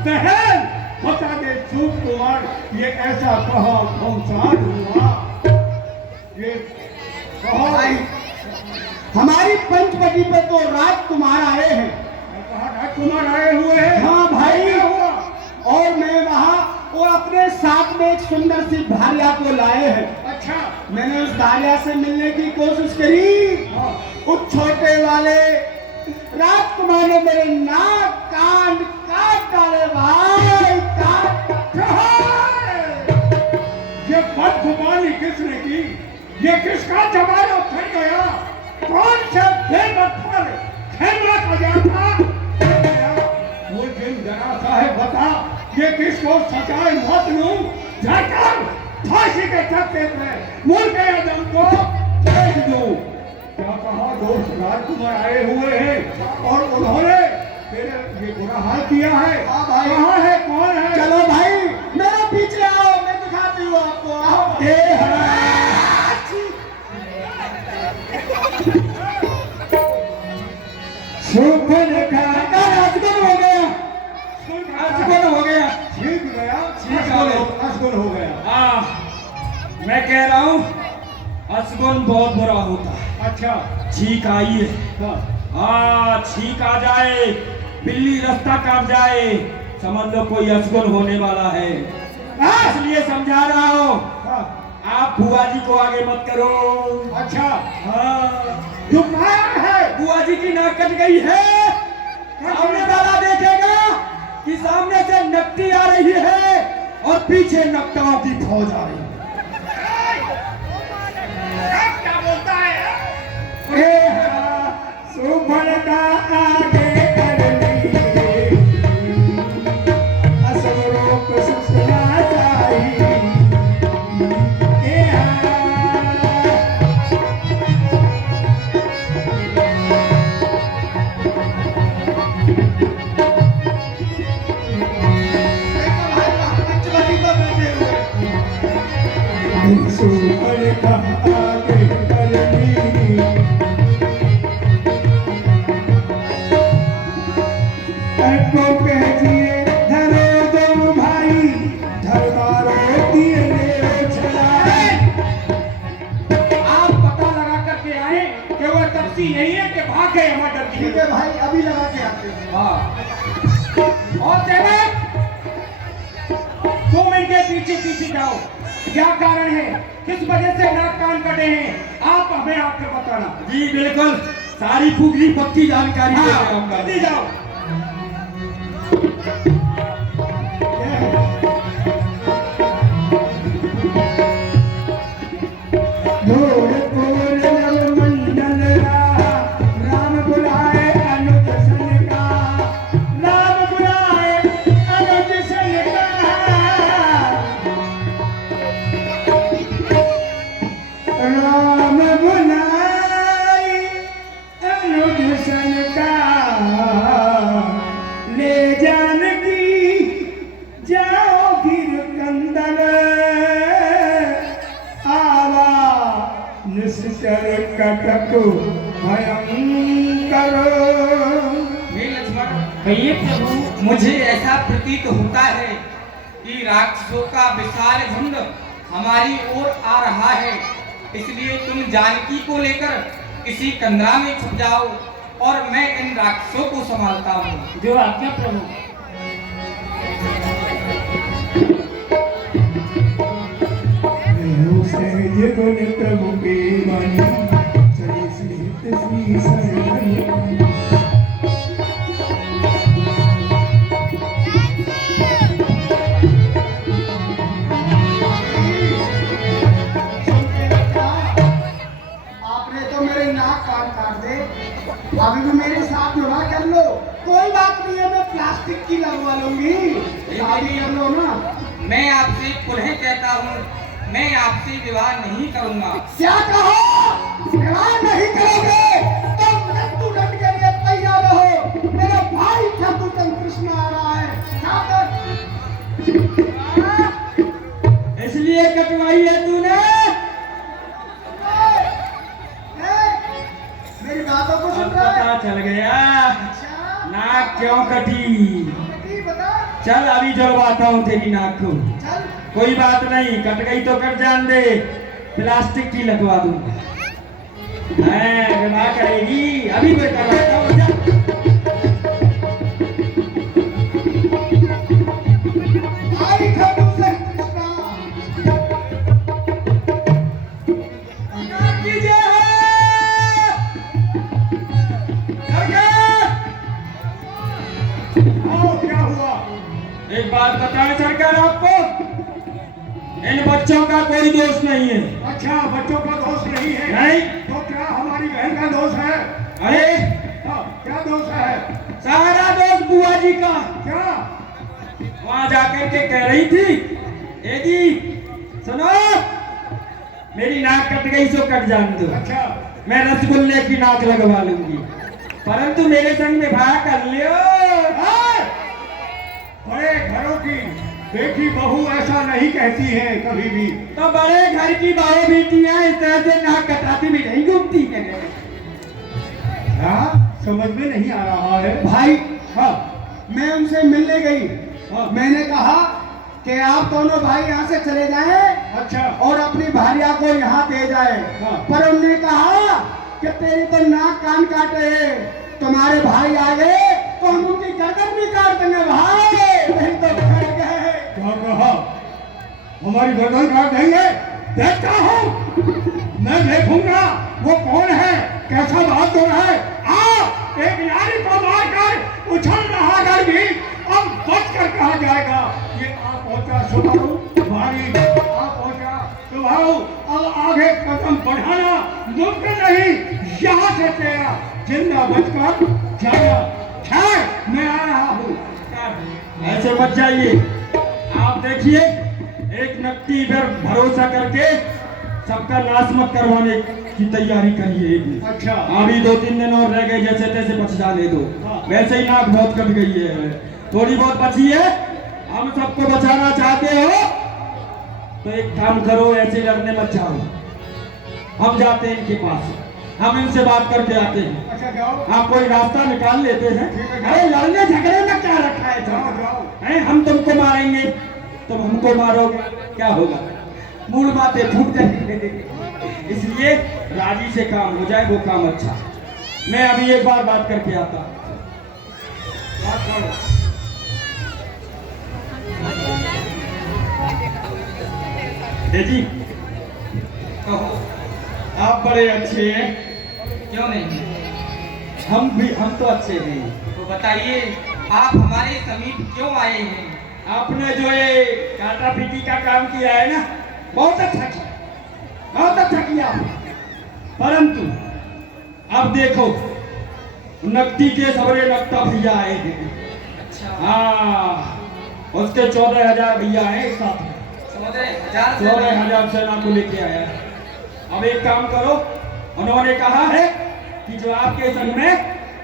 बहन बता दे सूप कुमार, ये ऐसा कहा घमसान हुआ? ये कहा भाई, हमारी पंचवटी पे तो राजकुमार आए हैं। राजकुमार आए हुए हैं? हाँ भाई, क्या हुआ? और मैं वहाँ वो अपने साथ में एक सुंदर सी भार्या को लाए हैं। अच्छा, मैंने उस भार्या से मिलने की कोशिश करी। उस छोटे वाले राजकुमार ने मेरे नाक कान काट डाले भाई, काट। ये बदगुमानी किसने की? ये किसका जमाना फट गया? कौन सा बेमत पर खेलना का जाता? वो दिन जरा साहेब बता, ये किसको सजाए मत लूं? जाकर फांसी के चक्के पे मुर्गे आदम को फेंक दूं। क्या कहा? दोस्त राजकुमार आए हुए हैं और उन्होंने तेरे ये बुरा हाल किया है। हाँ भाई। कहाँ है, कौन है? चलो भाई मेरे पीछे आओ, मैं दिखाती हूँ आपको। आओ। ए हरा। सुपन का राजगुण हो गया, राजगुण हो गया। ठीक गया, ठीक हो गया। असगुन हो गया। मैं कह रहा हूँ असगुन बहुत बुरा होता है। अच्छा। छींक आई है। हाँ। छींक आ जाए, बिल्ली रास्ता काट जाए, समझ लो कोई असगुन होने वाला है। इसलिए समझा रहा हूँ, हाँ। आप बुआ जी को आगे मत करो। अच्छा। हाँ, जो माया है, बुआ जी की नाक कट गई है। सामने वाला देखेगा कि सामने से नकटी आ रही है और पीछे नकटाओं की फौज आ रही है। क्या बोलता है? ए हरा सुपन का आगे कर लिए असल रोक सुसना चाहिए। ए हरा सुपन का आगे कर लिए को कहिए धरो दो भाई धरमारो दिए छलाए। आप पता लगा करके आए कि वो तपसी नहीं है कि भाग गए हमारे डर ठीक है भाई, अभी लगा के आते हैं। हाँ। और सेवक 2 मिनट के पीछे पीछे जाओ। क्या कारण है, किस वजह से नाक कान कटे हैं, आप हमें आकर बताना। जी बिल्कुल, सारी पुगली पक्की जानकारी दे रहा हूँ। जल्दी जाओ। घोर घोर नव मंडल रहा राम बुलाए अनुज सन का। राम बुलाए अनुज सन का। राम बुलाए अनुज सन का। ले जानकी जाओ गिर कंदर आवा निश्चर कटक भयंकर। हे लक्ष्मण, कहिए प्रभु। मुझे ऐसा प्रतीत होता है कि राक्षसों का विशाल झुंड हमारी ओर आ रहा है, इसलिए तुम जानकी को लेकर किसी कंदरा में छुप जाओ और मैं इन राक्षसों को संभालता हूँ। जो आज्ञा प्रभु। सहज गुण प्रभु के मणि चले स्मित श्री शरण। आपने तो मेरे नाक कान काट दे, अभी भी मेरे साथ विवाह कर लो। कोई बात नहीं है, मैं प्लास्टिक की लगवा लूंगी। शादी कर लो ना। मैं आपसे पुनः कहता हूँ, मैं आपसे विवाह नहीं करूँगा। क्या कहो? विवाह नहीं करोगे तो मृत्युदंड के लिए तैयार रहो। मेरा भाई ठाकुर कृष्ण आ रहा है। इसलिए कटवाई है तूने। मेरी बातों को अब सुन रहा है? पता चल गया अच्छा, नाक क्यों कटी। बेटी बता। चल अभी जुड़वाता हूँ तेरी नाक को। चल। कोई बात नहीं, कट गई तो कट जान दे, प्लास्टिक की लगवा दूंगा। विवाह करेगी अभी बेटा लगता हूँ। जा। भाई ठाकुर कृष्ण। कीजिए सरकार। आओ, क्या हुआ? एक बात बताएं सरकार, आपको इन बच्चों का कोई दोष नहीं है। अच्छा, बच्चों का दोष नहीं है? नहीं। तो क्या हमारी बहन का दोष है? अरे हाँ, क्या दोष है? सारा दोष बुआ जी का। क्या? वहां जाकर के कह रही थी, ए जी सुनो, मेरी नाक कट गई सो कट जान दो, अच्छा। मैं रसगुल्ले की नाक लगवा लूंगी। परंतु मेरे संग विवाह कर लियो। हाँ? बड़े घरों की बेटी बहू ऐसा नहीं कहती है कभी भी। तो बड़े घर की बहू बेटियां इस तरह से नाक कटाती भी नहीं घूमती है। हाँ, समझ में नहीं आ रहा है भाई हाँ मैं उनसे मिलने गई। हाँ। मैंने कहा कि आप दोनों भाई यहाँ से चले जाएं अच्छा और अपनी भार्या को यहाँ दे जाए। हाँ। पर उन्होंने कहा कि तेरी तो नाक कान काटे है, तुम्हारे भाई आ गए तो हम उनकी गर्दन भी काट देंगे भाई। नहीं तो घर गए। क्या कहा? हमारी गर्दन काट देंगे? देखता हूँ, मैं देखूंगा वो कौन है, कैसा बात हो रहा है। आप एक नारी को मारकर उछल रहा कर भी अब बच कर कहा जाएगा। ये आप पहुंचा सुभाऊ भारी, आप पहुंचा सुभाऊ, अब आगे कदम बढ़ाना मुमकिन नहीं। यहाँ से तेरा जिंदा बचकर जाना। खैर मैं आ रहा हूँ। ऐसे मत जाइए। आप देखिए, एक नकटी पर भरोसा करके सबका नाश मत करवाने की तैयारी करिए। अच्छा अभी 2-3 दिन और रह गए, जैसे तैसे बच जाने दो। हाँ। वैसे ही नाक बहुत कट गई है, थोड़ी बहुत बची है। हम सबको बचाना चाहते हो तो एक काम करो, ऐसे लड़ने मत जाओ। हम जाते हैं इनके पास, हम इनसे बात करके आते हैं। अच्छा जाओ आप कोई रास्ता निकाल लेते हैं। ठीक है। अरे लड़ने झगड़े में क्या रखा है? जाओ जाओ। हैं, हम तुमको मारेंगे, तुम हमको मारोगे, क्या होगा? मूल बातें फूट जाएंगे। इसलिए राजी से काम हो जाए, वो काम अच्छा। मैं अभी एक बार बात करके आता। बात करो। जी कहो, आप बड़े अच्छे हैं। क्यों नहीं? हम तो अच्छे हैं। तो बताइए, आप हमारे समीप क्यों आए हैं? आपने जो ये काटा पीटी का काम किया है ना, बहुत अच्छा किया, बहुत अच्छा किया। परंतु अब देखो, नकदी के सबरे नकता भैया आए हैं। अच्छा, हाँ, उसके 14,000 भैया हैं एक साथ में। 14,000 से 14,000 सेना को लेके आया है। अब एक काम करो, उन्होंने कहा है कि जो आपके संग में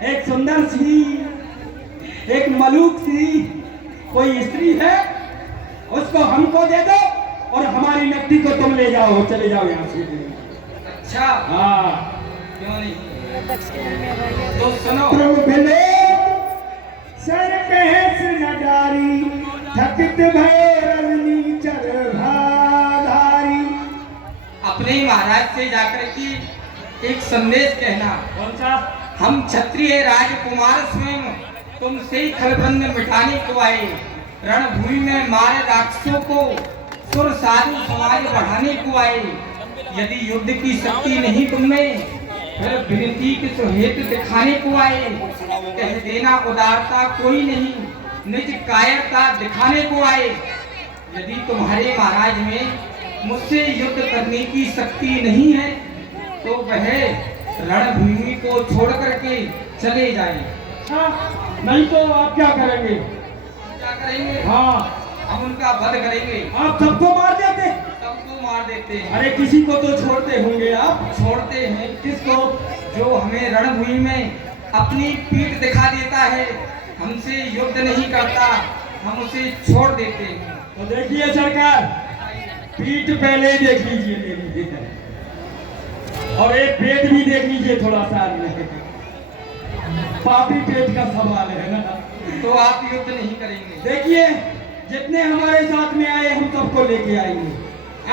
एक सुंदर सी, एक मलूक सी कोई स्त्री है, उसको हमको दे दो और हमारी नकदी को तुम ले जाओ, चले जाओ यहाँ से। अच्छा, हाँ, क्यों नहीं? तो सुनो, प्रभु भेले सर बहस नगारी थकित भैरवनी चर भाधारी। अपने महाराज से जाकर के एक संदेश कहना। कौन सा? हम क्षत्रिय राजकुमार स्वयं तुमसे ही खलबंद मिटाने को आए। रणभूमि में मारे राक्षसों को सुर साधु समाज बढ़ाने को आए। यदि युद्ध की शक्ति नहीं तुममें, फिर विनती किस हेतु दिखाने को आए? कह देना उदारता कोई नहीं, निज कायरता दिखाने को आए। यदि तुम्हारे महाराज में मुझसे युद्ध करने की शक्ति नहीं है, तो वह रणभूमि को छोड़ करके चले जाए। हाँ, नहीं तो आप क्या करेंगे? क्या करेंगे? हाँ, हम उनका वध करेंगे, आप सबको मार देते। सबको मार देते हैं। अरे किसी को तो छोड़ते होंगे आप। छोड़ते हैं किसको? जो हमें रणभूमि में अपनी पीठ दिखा देता है, हमसे युद्ध नहीं करता, हम उसे छोड़ देते हैं। तो देखिए सरकार, पीठ पहले ही देख लीजिए मेरी, और एक पेट भी देख लीजिए थोड़ा सा। पापी पेट का सवाल है ना। तो आप युद्ध नहीं करेंगे? देखिए, जितने हमारे साथ में आए हम सबको लेके आएंगे।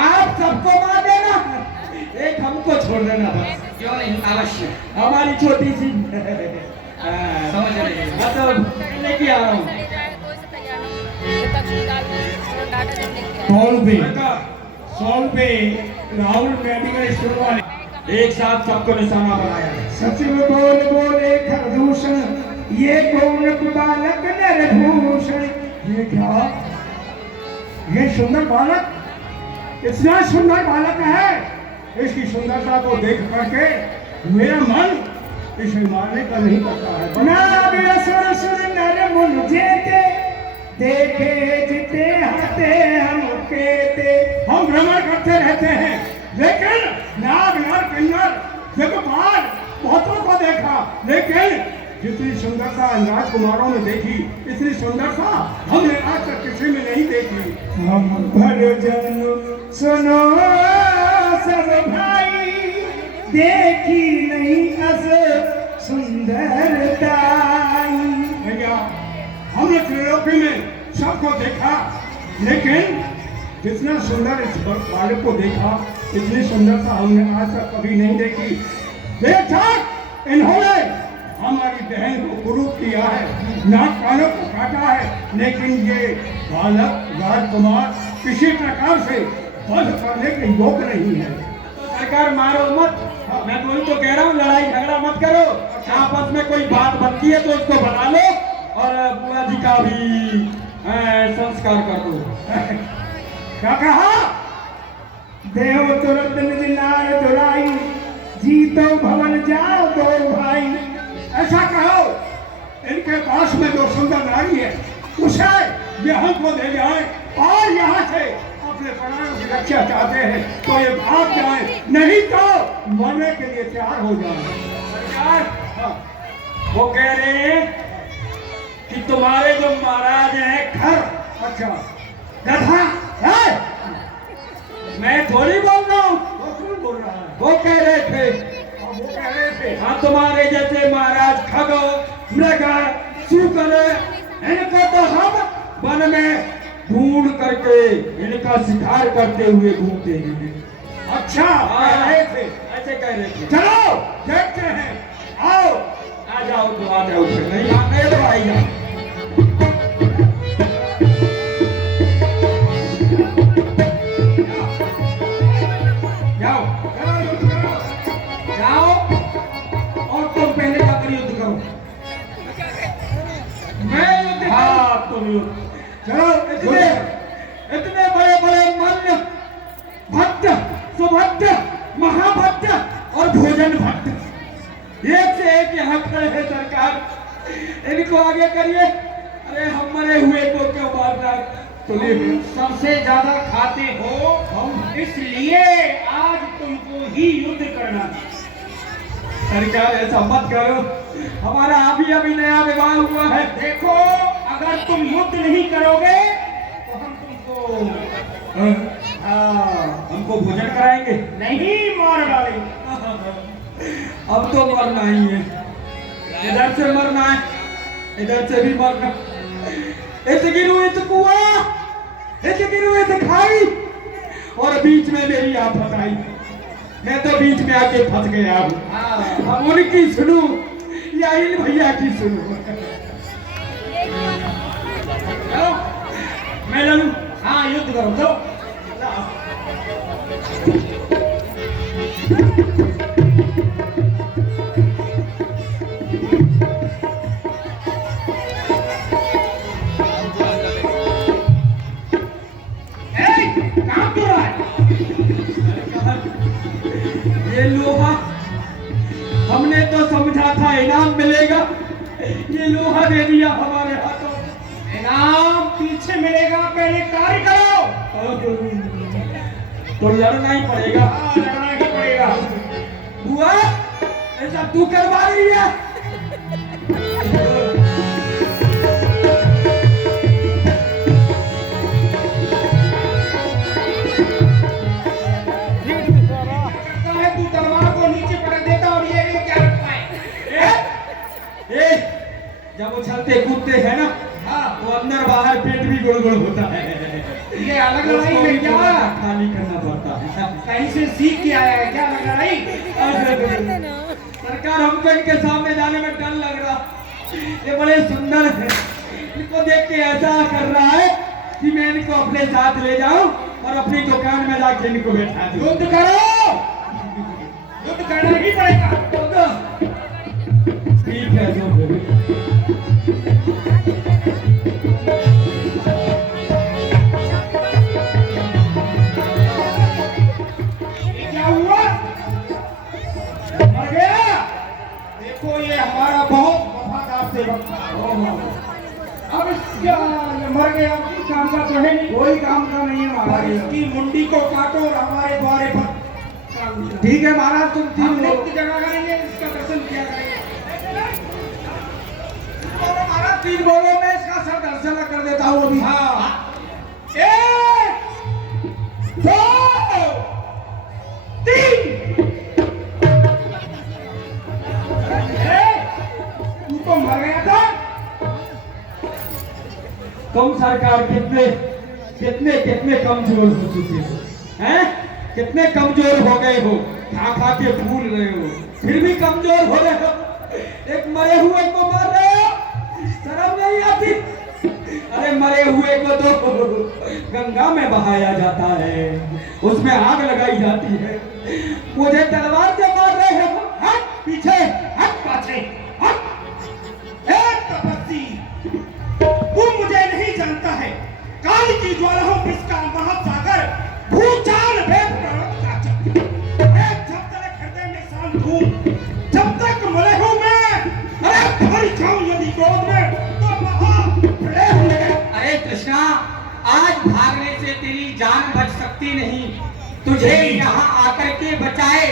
आप सबको मार देना, एक हमको छोड़ देना बस। क्यों नहीं? अवश्य, हमारी छोटी सी समझ रहे हैं। मतलब लेके आ रहा हूँ। सॉल पे राहुल मेडिकल स्टोर वाले एक साथ सबको निशाना बनाया है। सच में बोल बोले खरदूषण, ये कौन बालक नरभूषण। ये क्या? ये सुंदर बालक, इतना सुंदर बालक है, इसकी सुंदरता को देख करके मेरा मन इसे मारने का नहीं करता है। ना सुर सुर नर मुन जेते, देखे जिते हते हम केते। हम भ्रमण करते रहते हैं, लेकिन नाग नर किन्नर जगपाल बहुतों को देखा, लेकिन इतनी सुंदरता राजकुमारों में देखी, इतनी सुंदरता हमने आज तक किसी में नहीं देखी। हम भरजन सुनो सब भाई, देखी नहीं अस सुंदरता। भैया हमने त्रिलोकी में सबको देखा, लेकिन जितना सुंदर इस बालक को देखा, इतनी सुंदरता हमने आज तक कभी नहीं देखी। बेशक इन्होंने हमारी बहन को कुरूप किया है, नाक कानों को काटा है, लेकिन ये बालक राजकुमार किसी प्रकार से वध करने के योग्य नहीं है। तो सरकार मारो मत, मैं तो वही तो कह रहा हूँ, लड़ाई झगड़ा मत करो। आपस में कोई बात बनती है तो उसको बता लो और बुआ जी का भी संस्कार कर दो। क्या कहा? देव तुरंत निज नार दुराई, जीतो भवन जाओ दो भाई। ऐसा कहो इनके पास में जो सुंदर नारी है उसे ये हमको दे जाए, और यहाँ से अपने प्राणों की रक्षा चाहते हैं तो ये भाग जाए, नहीं तो मरने के लिए तैयार हो जाए। सरकार वो कह रहे हैं कि तुम्हारे जो महाराज हैं घर, अच्छा गधा है, मैं थोड़ी बोल रहा हूँ, वो कौन बोल रहा है? वो कह रहे थे। अब वो कह रहे थे हाँ, तुम्हारे जैसे महाराज खग, मृग, सूकर, इनको तो हम वन में ढूंढ करके इनका शिकार करते हुए घूमते हैं। अच्छा कह रहे थे, ऐसे कह रहे थे। चलो देखते हैं, आओ। आ जाओ तो आ जाओ, फिर नहीं आने तो आई जाओ। जाओ जाओ, और तुम पहले जाकर युद्ध करो। मैं युद्ध हाँ तुम चलो इतने इतने बड़े बड़े मल्ल, भक्त, सुभद्र, महाभक्त और भोजन भक्त एक से एक यहाँ खड़े हैं। सरकार इनको आगे करिए। अरे हम मरे हुए को क्यों मारना? तुम सबसे ज्यादा खाते हो, हम इसलिए आज तुमको ही युद्ध करना। सरकार ऐसा मत करो, हमारा अभी नया विवाह हुआ है। देखो, अगर तुम युद्ध नहीं करोगे तो हम तुमको हमको भोजन कराएंगे? नहीं मार डालेंगे। अब तो मरना ही है, इधर से मरना है, इधर से भी मरना। इत गिरू इत कुआ, इत गिरू इत खाई, और बीच में मेरी आफत आई। मैं तो बीच में आके फंस गया हूँ। अब उनकी सुनू या इन भैया की सुनू? मैं लड़ू? हाँ, युद्ध करो तो। काम क्यों रहा है? ये लोहा हमने तो समझा था इनाम मिलेगा, ये लोहा दे दिया हमारे हाथों। इनाम पीछे मिलेगा, पहले कार्य करो। तो लड़ना ही पड़ेगा। हाँ, लड़ना ही पड़ेगा। बुआ ऐसा तू करवा रही है? तू तलवार को नीचे पटक देता और ये क्या रखता है? जब उछलते कूदते हैं ना, हाँ, तो अंदर बाहर पेट भी गुड़गुड़ होता है। ये अलग लड़ाई उसको है भी क्या? थोड़ा खाली करना पड़ता है। कहीं से सीख के आया है क्या लग लड़ाई? सरकार हमको इनके सामने जाने में डर लग रहा। ये बड़े सुंदर है, इनको देख के ऐसा कर रहा है कि मैं इनको अपने साथ ले जाऊं और अपनी दुकान में जाके इनको बैठा दूं। युद्ध करो, युद्ध करना ही पड़ेगा। ठीक है जो भी। क्या हुआ? मर गया? देखो, ये हमारा बहुत वफादार सेवक था। अब इसका मर गया, काम का तो है नहीं, कोई काम का नहीं है महाराज। इसकी मुंडी को काटो और हमारे द्वारे पर ठीक है महाराज, तुम हम तीन लोग नित्य जगह करेंगे, इसका दर्शन किया करेंगे। तीन बोलो, मैं इसका सर धड़ से अलग कर देता हूँ अभी। हाँ 1 2 3। तू तो मर गया था। तुम सरकार कितने कितने कितने कमजोर हो चुके हो, हैं? कितने कमजोर हो गए हो, खा खा के भूल रहे हो, फिर भी कमजोर हो रहे हो। एक मरे हुए को मार रहे हो, शर्म नहीं आती? अरे मरे हुए को तो गंगा में बहाया जाता है, उसमें आग लगाई जाती है, मुझे तलवार से मार रहे हो। हट पीछे, हट पाछे, हट। तपस्वी, तू मुझे नहीं जानता है। काल की ज्वाला हूं, किसका महासागर, भूचाल भेद प्रवृत्त का चक्र। मैं जब तक हृदय में शांत हूं, जब तक मरे हूं मैं। अरे भर जाऊं यदि क्रोध में तो महाप्रलय होगा। अरे कृष्णा, आज भागने से तेरी जान बच सकती नहीं। तुझे यहाँ आकर के बचाए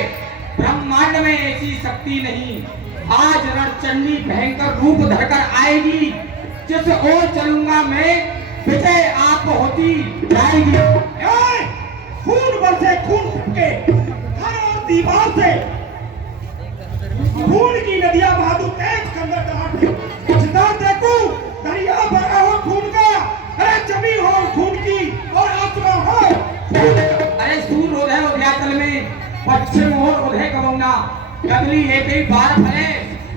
ब्रह्मांड में ऐसी शक्ति नहीं। आज रणचंडी भयंकर रूप धरकर आएगी, जिस ओर चलूंगा मैं विजय आप होती जाएगी। ए, खून बरसे, खून फटके हर और दीवार से। खून की नदियां बहादुर तेज खंडर कराटे। जिधर देखूं दरिया भरा हो खून का। अरे जमीन हो खून की और आसमान हो खून का। अरे सूर्योदय उदयाचल में पश्चिम ओर उदय कबूना, कदली ये पे बार फले,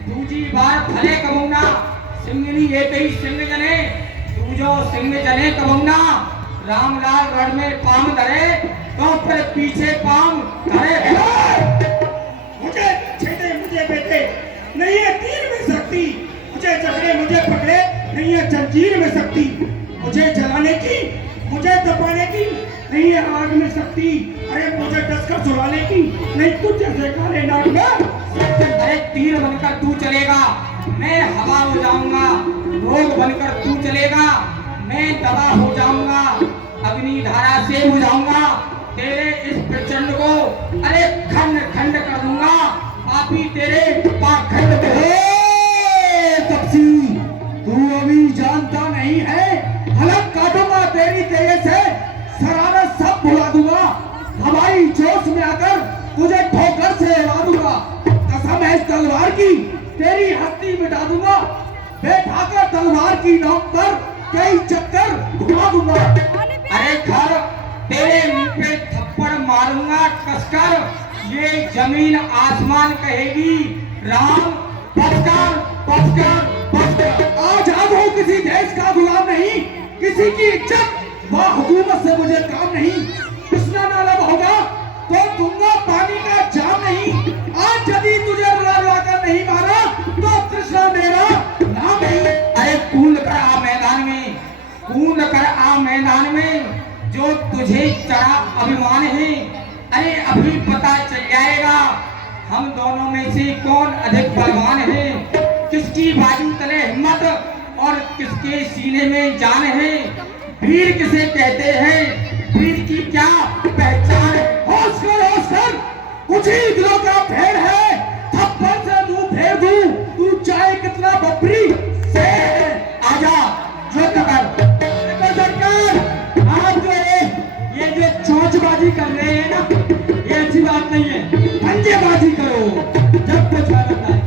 दूजी बार फले कबूना, सिंगनी ये पे सिंग जने, दूजो सिंग जने कबूना। रामलाल रण में पाम धरे तो फिर पीछे पाम धरे। मुझे छेड़े मुझे बेटे नहीं है तीर में शक्ति। मुझे जकड़े मुझे पकड़े नहीं है जंजीर में शक्ति। मुझे जलाने की मुझे दबाने की नहीं है आग में शक्ति। अरे मुझे डसकर सुलाने की नहीं तुझ जैसे काले नाग में। अरे तीर बनकर तू चलेगा, मैं हवा हो जाऊंगा। रोग बनकर तू चलेगा, मैं दवा हो जाऊंगा। अग्नि धारा से बुझाऊंगा तेरे इस प्रचंड को। अरे खंड खंड कर दूंगा, पापी तेरे पाखंड पे। तपसी, तू अभी जानता नहीं है, हलक काटूंगा तेरी तेज से, शरारत सब भुला दूंगा। हवाई जोश में आकर तुझे ठोकर से हिला दूंगा। कसम है इस तलवार की, तेरी हस्ती मिटा दूंगा। बैठाकर तलवार की नोक पर कई चक्कर घुमा दूंगा। अरे खर, तेरे मुंह पे थप्पड़ मारूंगा कसकर। ये जमीन आसमान कहेगी राम बचकर बचकर बचकर। आजाद हो, किसी देश का गुलाम नहीं, किसी की इज्जत व हुकूमत से मुझे काम नहीं। कृष्णा नाला होगा तो दूंगा पानी का जाम नहीं। आज यदि तुझे रुला रुला कर नहीं मारा तो कृष्णा मेरा नाम नहीं। अरे कूद कर आ मैदान में, कूद कर आ मैदान में। जो तुझे चढ़ा अभिमान है, अरे अभी पता चल जाएगा हम दोनों में से कौन अधिक बलवान है। किसकी बाजू तले हिम्मत और किसके सीने में जान है। वीर किसे कहते हैं, वीर की क्या पहचान है। होश कर, कुछ ही दिलों का भेड़ है। थप्पड़ से मुंह फेर दूं, तू चाहे कितना बपरी से आजा युद्ध कर। सरकार, आप जो ये जो चोंचबाजी कर रहे हैं ना, ये अच्छी बात नहीं है। पंजेबाजी करो जब कुछ गलत है।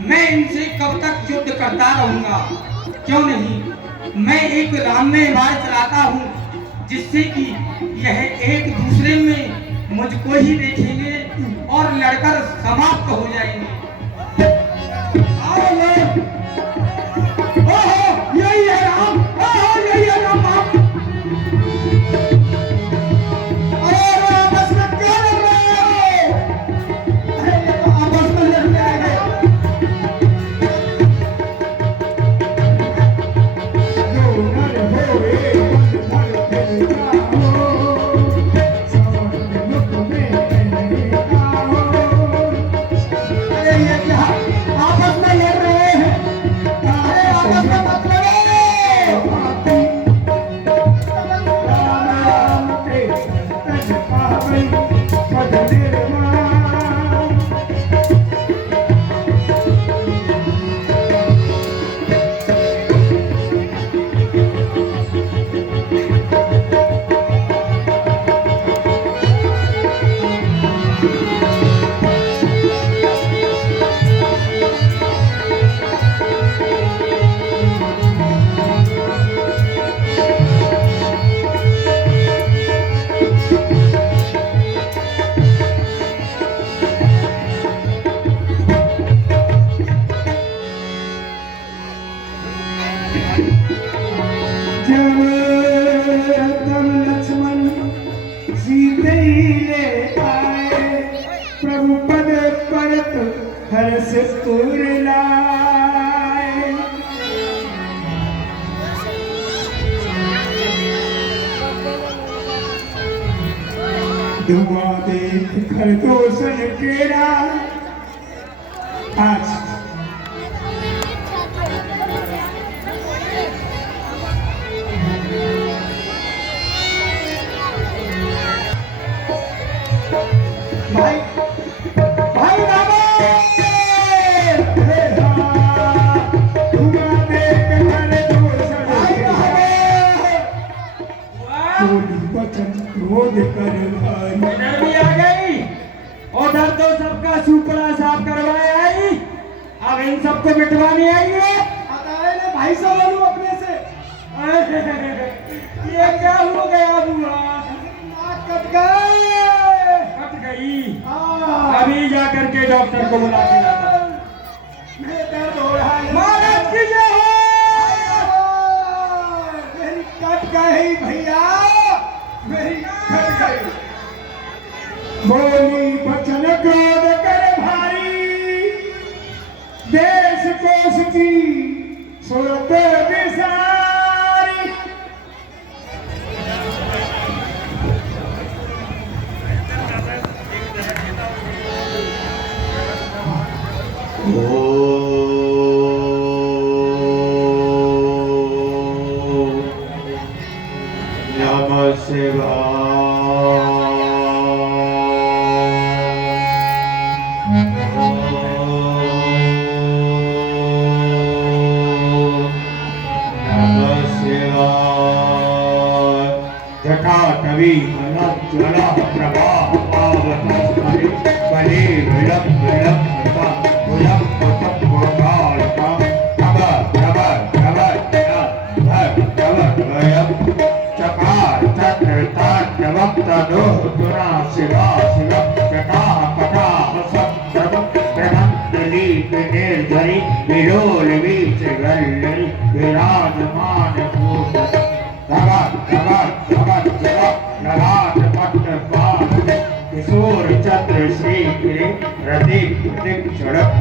मैं इनसे कब तक युद्ध करता रहूंगा? क्यों नहीं, मैं एक राममय वार चलाता हूँ, जिससे कि यह एक दूसरे में मुझको ही देखेंगे और लड़कर समाप्त हो जाएंगे। आओ लोग, ओहो यही है राम, ओहो यही है राम। अरे आपस में क्या लड़ रहे हो? अरे ये तो आपस में लड़ने आए हैं। अरे ये क्या जब तब लक्ष्मण सीते ले आए, प्रभु पद परत हर्ष तुर लाए। दुआ देख कर दोसन केरा आज भाई भाई बाबा दुआ देख कर दोसन कोई वचन क्रोध कर भाई। इधर भी आ गई, उधर तो सबका सुपड़ा साफ करवाए आई, अब इन सबको मिटवाने आई है। भाई साहब अपने से ये क्या हो गया बुआ? कट गए। कट गई, अभी जा करके डॉक्टर को बुला के लाता। दर्द हो रहा है। महाराज की जय हो। मेरी कट गई भैया, मेरी कट गई। बोली बचन क्रोध कर भाई, देश कोश की सुरत विसारी। नमः शिवाय। नमः शिवाय। जटाटवी ज्वला प्रवाह पावतस्मरे बले विलंब विलंबता विलंब तत्वकालका तब तब तब तब वयम चकार चक्र तांडवम तनोः तुरा शिवा शिवम जटाः पटाः सप्तम प्रभंतलीप निर्झरी विलोल वीच गल्लरी विराजमान पूर्ण धवत धवत धवत जवा ललाट पट्ट पाद किशोर चंद्र श्री गिरि प्रदीप प्रदीप चढ़क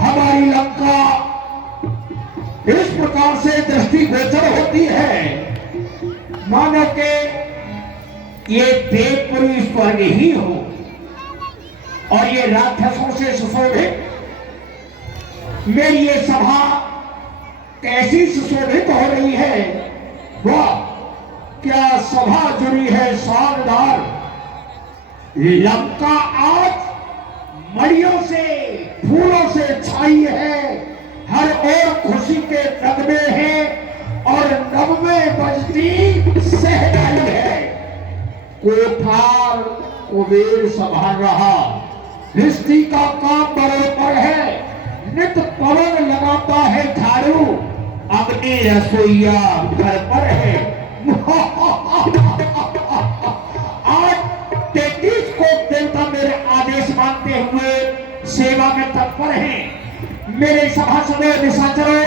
हमारी लंका इस प्रकार से दृष्टिगोचर होती है मानो के ये देवपुरी स्वर्ग ही हो और ये राक्षसों से सुशोभित। मेरी ये सभा कैसी सुशोभित हो रही है, वाह क्या सभा जुड़ी है शानदार। लंका आज मड़ियों से फूलों से छाई है, हर ओर खुशी के नगमे हैं और नगमे बजती सहनाई है। कोठार कुबेर संभाल रहा, दृष्टि का काम बराबर है, नित पवन लगाता है झाड़ू, अग्नि रसोईया घर पर है। आज 33 को देवता मेरे आदेश मानते हुए सेवा में तत्पर हैं। मेरे सभासदों निशाचरों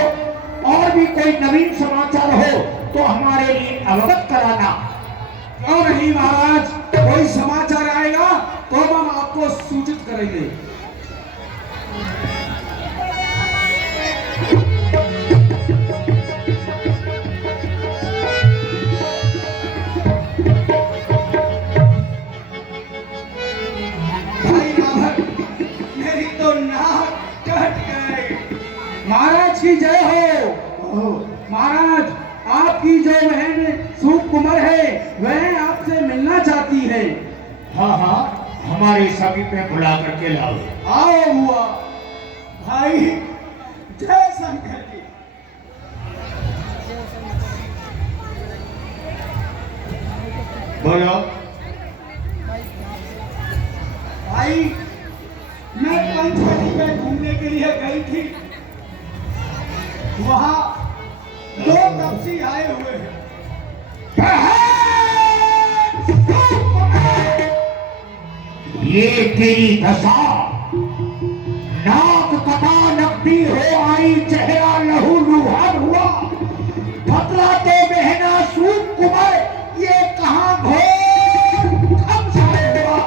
और भी कोई नवीन समाचार हो तो हमारे लिए अवगत कराना। क्यों नहीं महाराज, कोई समाचार आएगा तो हम आपको सूचित करेंगे। भाई रावण, मेरी तो नाक कट गई। महाराज की जय हो। महाराज, आपकी जो बहन सूप कुमार है वह आपसे मिलना चाहती है। हाँ हाँ, हमारे सभी पे बुला करके लाओ। आओ हुआ भाई जय शंकर जी। बोलो। भाई मैं पंचवटी में घूमने के लिए गई थी, वहाँ 2 तपसी आए हुए हैं। ये तेरी दशा, नाक कटा नकदी हो आई, चेहरा लहू लुहान हुआ, बदला तो बहना सूप कुमार, ये कहां घोर कब साए हुआ।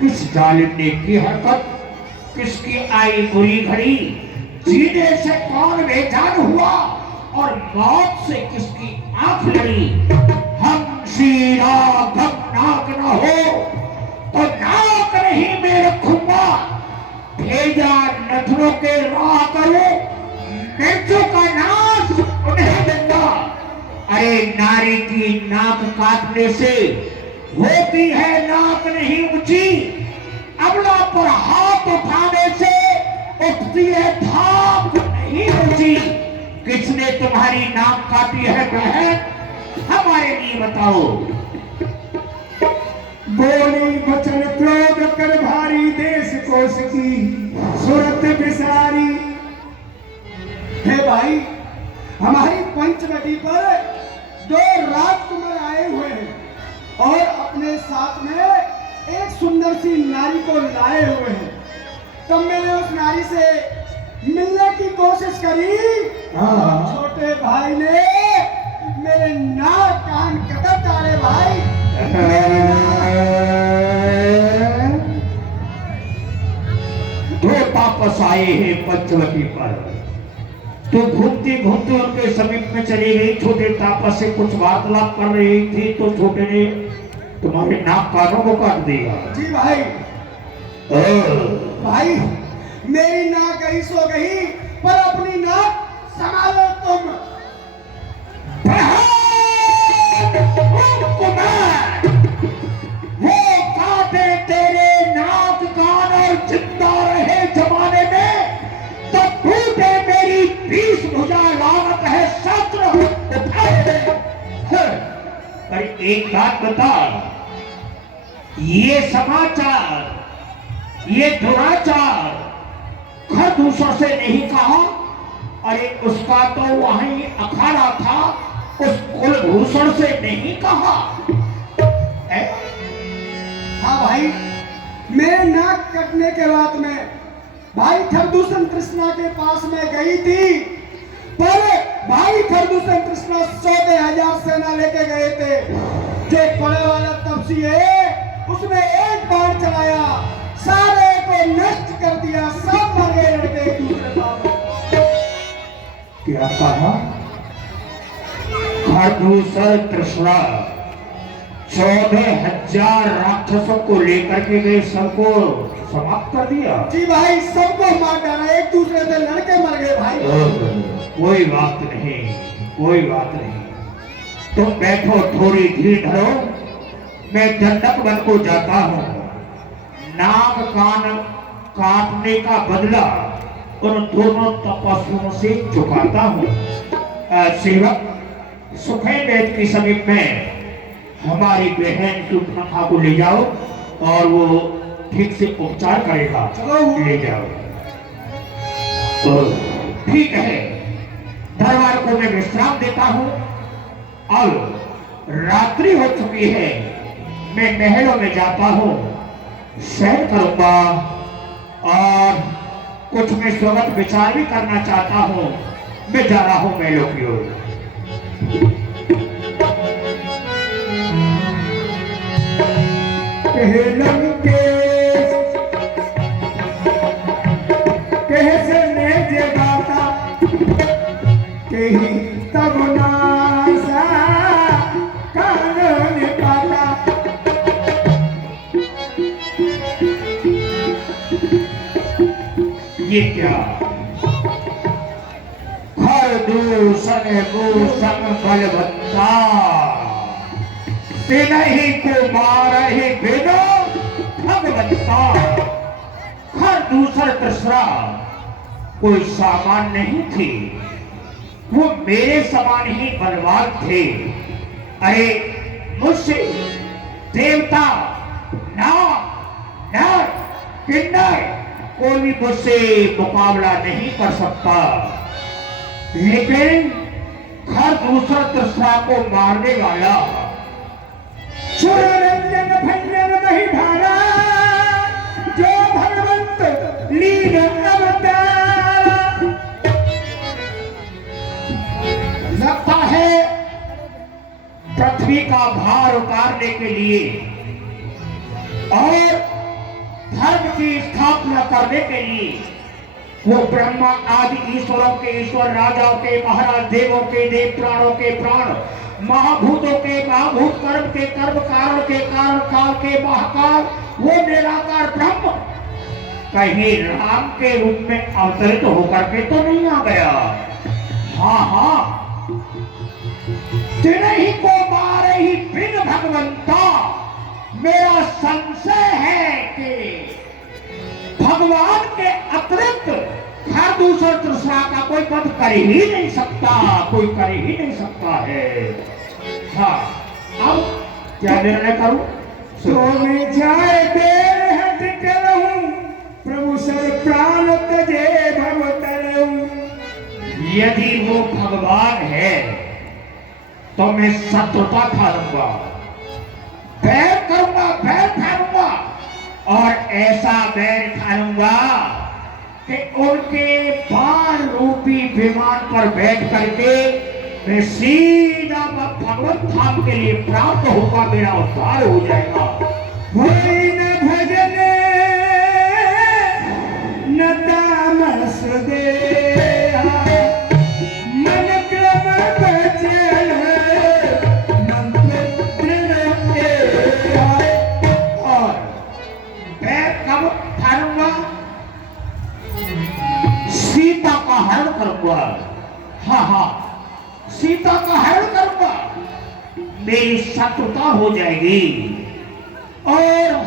किस जालिम ने की हरकत, किसकी आई बुरी घड़ी, जीने से कौन बेजान हुआ और मौत से किसकी आंख लड़ी। हम शीरा भग नाक न हो तो नाक नहीं में रखूंगा, भेजा नथनों के राह करो, मिर्चों का नाश उन्हें दूंगा। अरे नारी की नाक काटने से होती है नाक नहीं ऊंची, अबला पर हाथ उठाने से उठती है धाक नहीं ऊंची। किसने तुम्हारी नाक काटी है बहन, हमारे लिए बताओ। बोली वचन क्रोध कर भारी, देश कोश की सूरत बिसारी। हे भाई, हमारी पंचवटी पर 2 राजकुमार आए हुए हैं और अपने साथ में एक सुंदर सी नारी को लाए हुए हैं। तब मैंने उस नारी से मिलने की कोशिश करी। छोटे भाई ने मेरे नाक कान कतर डाले भाई। मेरी दो वापस आए हैं पंचवटी पर, तो घूमते घूमते उनके समीप में चली गई। छोटे तापस से कुछ वार्तालाप कर रही थी तो छोटे ने तुम्हारे नाक कानों को काट दिया। जी भाई। भाई, मेरी नाक गई सो गई, पर अपनी नाक संभालो तुम। वो काटे तेरे नाक कान और जिंदा रहे जमाने में तो टूटे मेरी 20 भुजा, लानत है शस्त्र उठाए दे। पर एक बात बता, ये समाचार, ये दुराचार घर दूसरों से नहीं कहा। अरे उसका तो वहीं अखाड़ा था, उस कुलभूषण से नहीं कहा। हाँ भाई, मेरे नाक कटने के बाद में भाई खरदूषण कृष्णा के पास में गई थी, पर भाई खरदूषण कृष्णा 100,000 सेना लेके गए थे। जो बड़े वाला तपसी है, उसने एक बार चलाया, सारे को नष्ट कर दिया, सब मर गए लड़के एक दूसरे पर। क्या कहा? खरदूषण कृष्णा 14,000 राक्षसों को लेकर के गए, सबको समाप्त कर दिया। जी भाई, सबको मार डाला, एक दूसरे से लड़के मर गए भाई। कोई बात नहीं, कोई बात नहीं, तुम बैठो, थोड़ी धीर धरो, मैं दंडक वन को जाता हूँ। नाक कान काटने का बदला उन दोनों तपस्वियों से चुकाता हूँ। सेवक, सुखेन वेद के समीप में हमारी बहन सुपनखा को ले जाओ और वो ठीक से उपचार करेगा। चलो ले जाओ। ठीक है, दरबार को मैं विश्राम देता हूँ। अब रात्रि हो चुकी है, मैं महलों में जाता हूँ, शहर करूंगा और कुछ मैं स्वगत विचार भी करना चाहता हूँ। मैं जा रहा हूँ महलों की ओर। कैसे ने जगाता कहीं तब नासा कानून पाता। ये क्या? खरदूषण भूषण बलवत्ता, ही को मारे बिना भगवत्ता। खरदूषण कृष्णा कोई सामान नहीं थे, वो मेरे समान ही बलवान थे। अरे मुझसे देवता, नाग, नर, किन्नर कोई भी मुझसे मुकाबला नहीं कर सकता। लेकिन खरदूषण कृष्णा को मारने वाला सुररंजन भंजन नहीं भारा, पृथ्वी का भार उतारने के लिए और धर्म की स्थापना करने के लिए वो ब्रह्मा आदि ईश्वरों के ईश्वर, राजाओं के महाराज, देवों के देव, प्राणों के प्राण, महाभूतों के महाभूत, कर्म के कर्म, कारण के कारण, काल के महाकाल, वो निराकार ब्रह्म कहीं राम के रूप में अवतरित होकर के तो नहीं आ गया। हाँ हाँ, तिन्हीं को मारे ही बिन भगवंता। मेरा संशय है कि भगवान के अतिरिक्त हर दूसरा दूसरा का कोई वध कर ही नहीं सकता, कोई कर ही नहीं सकता है। हाँ, अब क्या निर्णय करूं? तो मैं जाए देर हट करूं, प्रभु सर प्राण तजे भवतरऊ। यदि वो भगवान है तो मैं शत्रुता खाऊंगा, बैर करूंगा, बैर ठारूंगा, और ऐसा बैर ठारूंगा कि उनके बाण रूपी विमान पर बैठ करके मैं सीधा भगवत धाम के लिए प्राप्त होगा, मेरा उद्धार हो जाएगा। होई न भजन न तामस देहा, मन क्रम बचन मंत्र दृढ़ एहा। और मैं कब ठारूंगा? सीता का हरण करूंगा। हाँ हाँ, सीता का हरण करूंगा, मेरी शत्रुता हो जाएगी। और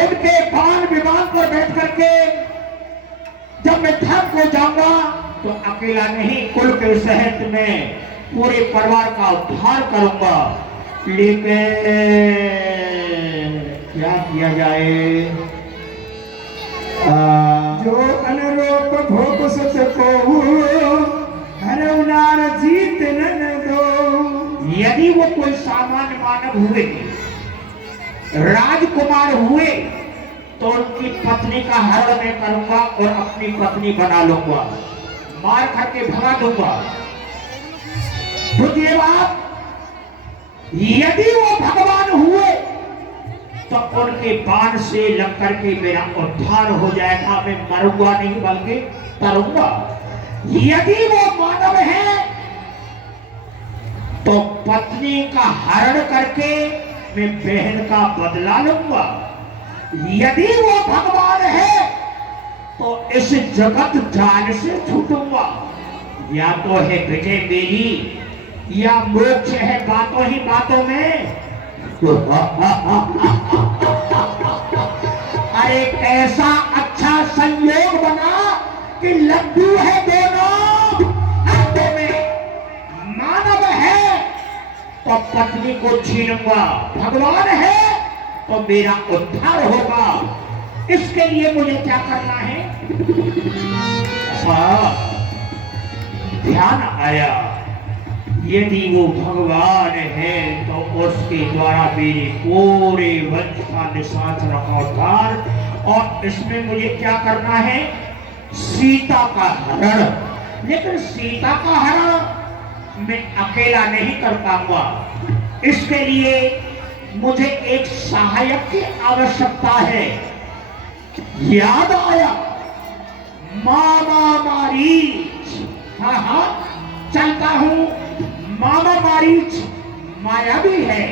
उनके बाण विमान पर बैठ करके जब मैं धर्म को जाऊंगा तो अकेला नहीं, कुल के सहित में पूरे परिवार का उद्धार करूंगा। लेकिन क्या किया जाए? जो अनरोप भोग सत को हरउनार जीत न दो। यदि वो कोई सामान्य मानव हुए, राजकुमार हुए, तो उनकी पत्नी का हरण मैं करूंगा और अपनी पत्नी बना लूंगा, मार करके भगा दूंगा। दूसरी बात, यदि वो भगवान हुए तो उनके बाण से लग करके मेरा उद्धार हो जाएगा, मैं मरूंगा नहीं बल्कि तरूंगा। यदि वो मानव है तो पत्नी का हरण करके मैं बहन का बदला लूंगा। यदि वो भगवान है तो इस जगत जान से छूटूंगा। या तो है विजय मेरी या मोक्ष है बातों ही बातों में। अरे कैसा अच्छा संयोग बना कि लड्डू है दोनों हाथों में। मानव है तो पत्नी को छीनूंगा, भगवान है तो मेरा उद्धार होगा। इसके लिए मुझे क्या करना है? ध्यान आया, यदि वो भगवान है तो उसके द्वारा मेरे पूरे वंश का निशाचर अवतार, और इसमें मुझे क्या करना है? सीता का हरण। लेकिन सीता का हरण मैं अकेला नहीं कर पाऊंगा, इसके लिए मुझे एक सहायक की आवश्यकता है। याद आया, मामा मारीच। हाँ हाँ, चलता हूं। मामा मारीच मायावी है,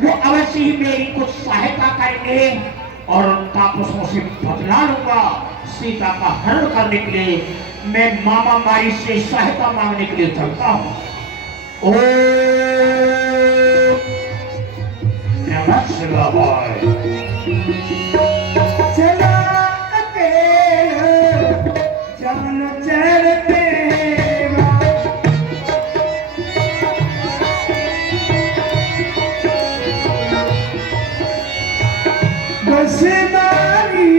वो अवश्य ही मेरी कुछ सहायता करेंगे और उन तापसों से बदला लूंगा। सीता का हरण करने के लिए मैं मामा मारीच से सहायता मांगने के लिए चलता हूं। ओ नमः शिवाय। चला अकेला जान चढ़ते बस मारी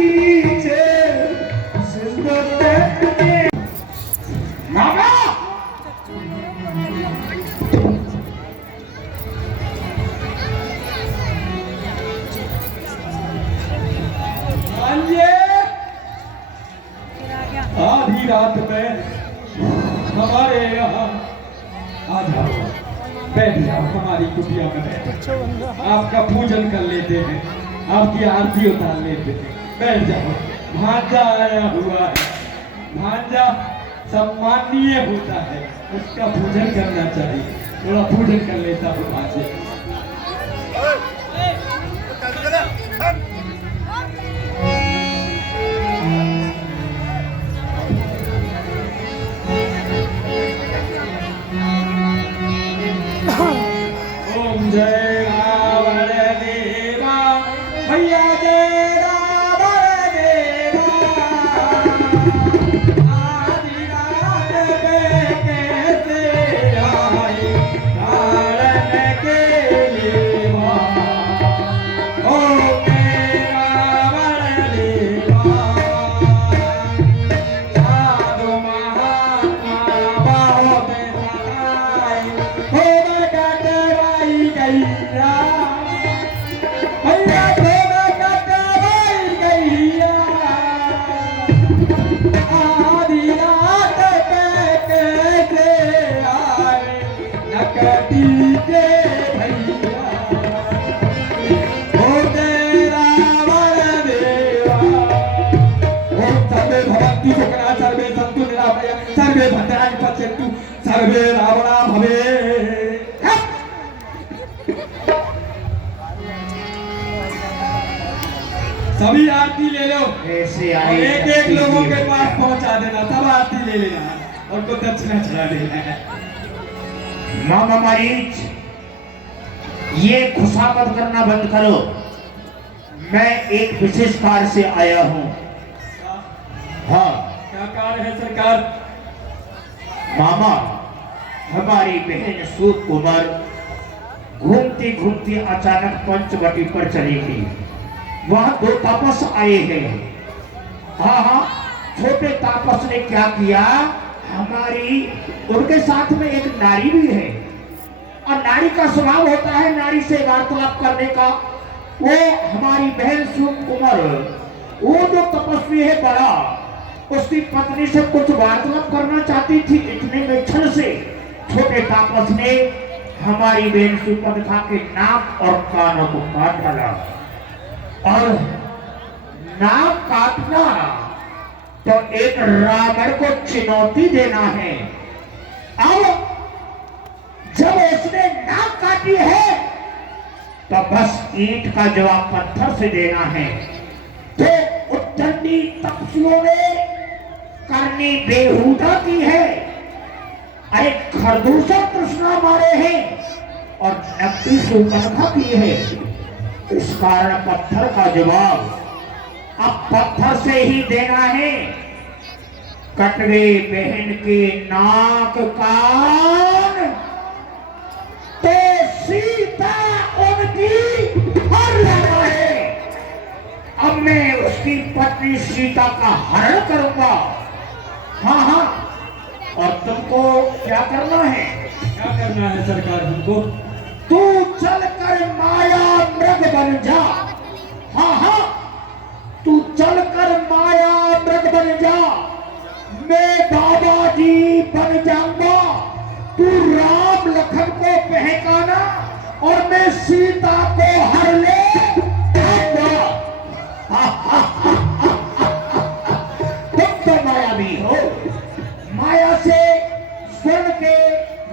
सुंदर मामा आधी रात में हमारे यहाँ आधा जाओ, बैठ जाओ हमारी कुटिया में बैठ, आपका पूजन कर लेते हैं, आपकी आरती उतार लेते हैं, बैठ जाओ। भांजा आया हुआ है, भांजा सम्मानीय होता है, उसका पूजन करना चाहिए, थोड़ा पूजन कर लेता हूँ भांजे। ओम जय रावण देवा, भैया जय रावण देवा, आदि रात में कैसे आए तारण के लेवा। ओम जय रावण देवा, साधु महात्मा बहुत सताए, हो कटवाई गैया, भैया हो कटवाई गैया, आधी रात पे कैसे आए नकटी के भैया। ओ तेरा रावण देवा, ओम सर्वे भवन्तु सुखिनः, सर्वे सन्तु निरामया, सर्वे भद्राणि पश्यन्तु, सर्वे रावणा भवेत्। सभी आरती ले लो, ऐसे और आए एक एक लोगों के पास पहुंचा देना, सब आरती ले लेना और को दक्षिणा चढ़ा देना है। मामा मरीज, ये खुशामद करना बंद करो, मैं एक विशेष कार्य से आया हूँ। हाँ क्या कार्य है सरकार? मामा, हमारी बहन सूत कुमार घूमती घूमती अचानक पंचवटी पर चली गई, वहां दो तापस आए हैं। हाँ हाँ, छोटे तापस ने क्या किया, हमारी उनके साथ में एक नारी भी है, और नारी का स्वभाव होता है नारी से वार्तालाप करने का। वो हमारी बहन सूत कुमार, वो जो तपस्वी है बड़ा, उसकी पत्नी से कुछ वार्तालाप करना चाहती थी, इतने में छल से छोटे तापस ने हमारी बहन सुपर्णखा के नाक और कानों को काट डाला। और नाक काटना तो एक रावण को चुनौती देना है। अब जब उसने नाक काटी है तो बस ईंट का जवाब पत्थर से देना है। तो उद्दंडी तपस्वियों ने करनी बेहुदा की है, अरे खरदूषा तृष्णा मारे हैं और नकली सुपर्णखा की है। इस कारण पत्थर का जवाब अब पत्थर से ही देना है। कट गए बहन के नाक कान तो सीता उनकी हर लगा है। अब मैं उसकी पत्नी सीता का हरण करूंगा। हाँ हाँ, और तुमको क्या करना है? क्या करना है सरकार हमको? तू चल कर माया मृग बन जा। हाँ हाँ, तू चल कर माया मृग बन जा, मैं बाबा जी बन जाऊंगा। तू राम लखन को बहकाना और मैं सीता को हर ले आऊंगा। तुम तो मायावी हो, माया से स्वर्ण के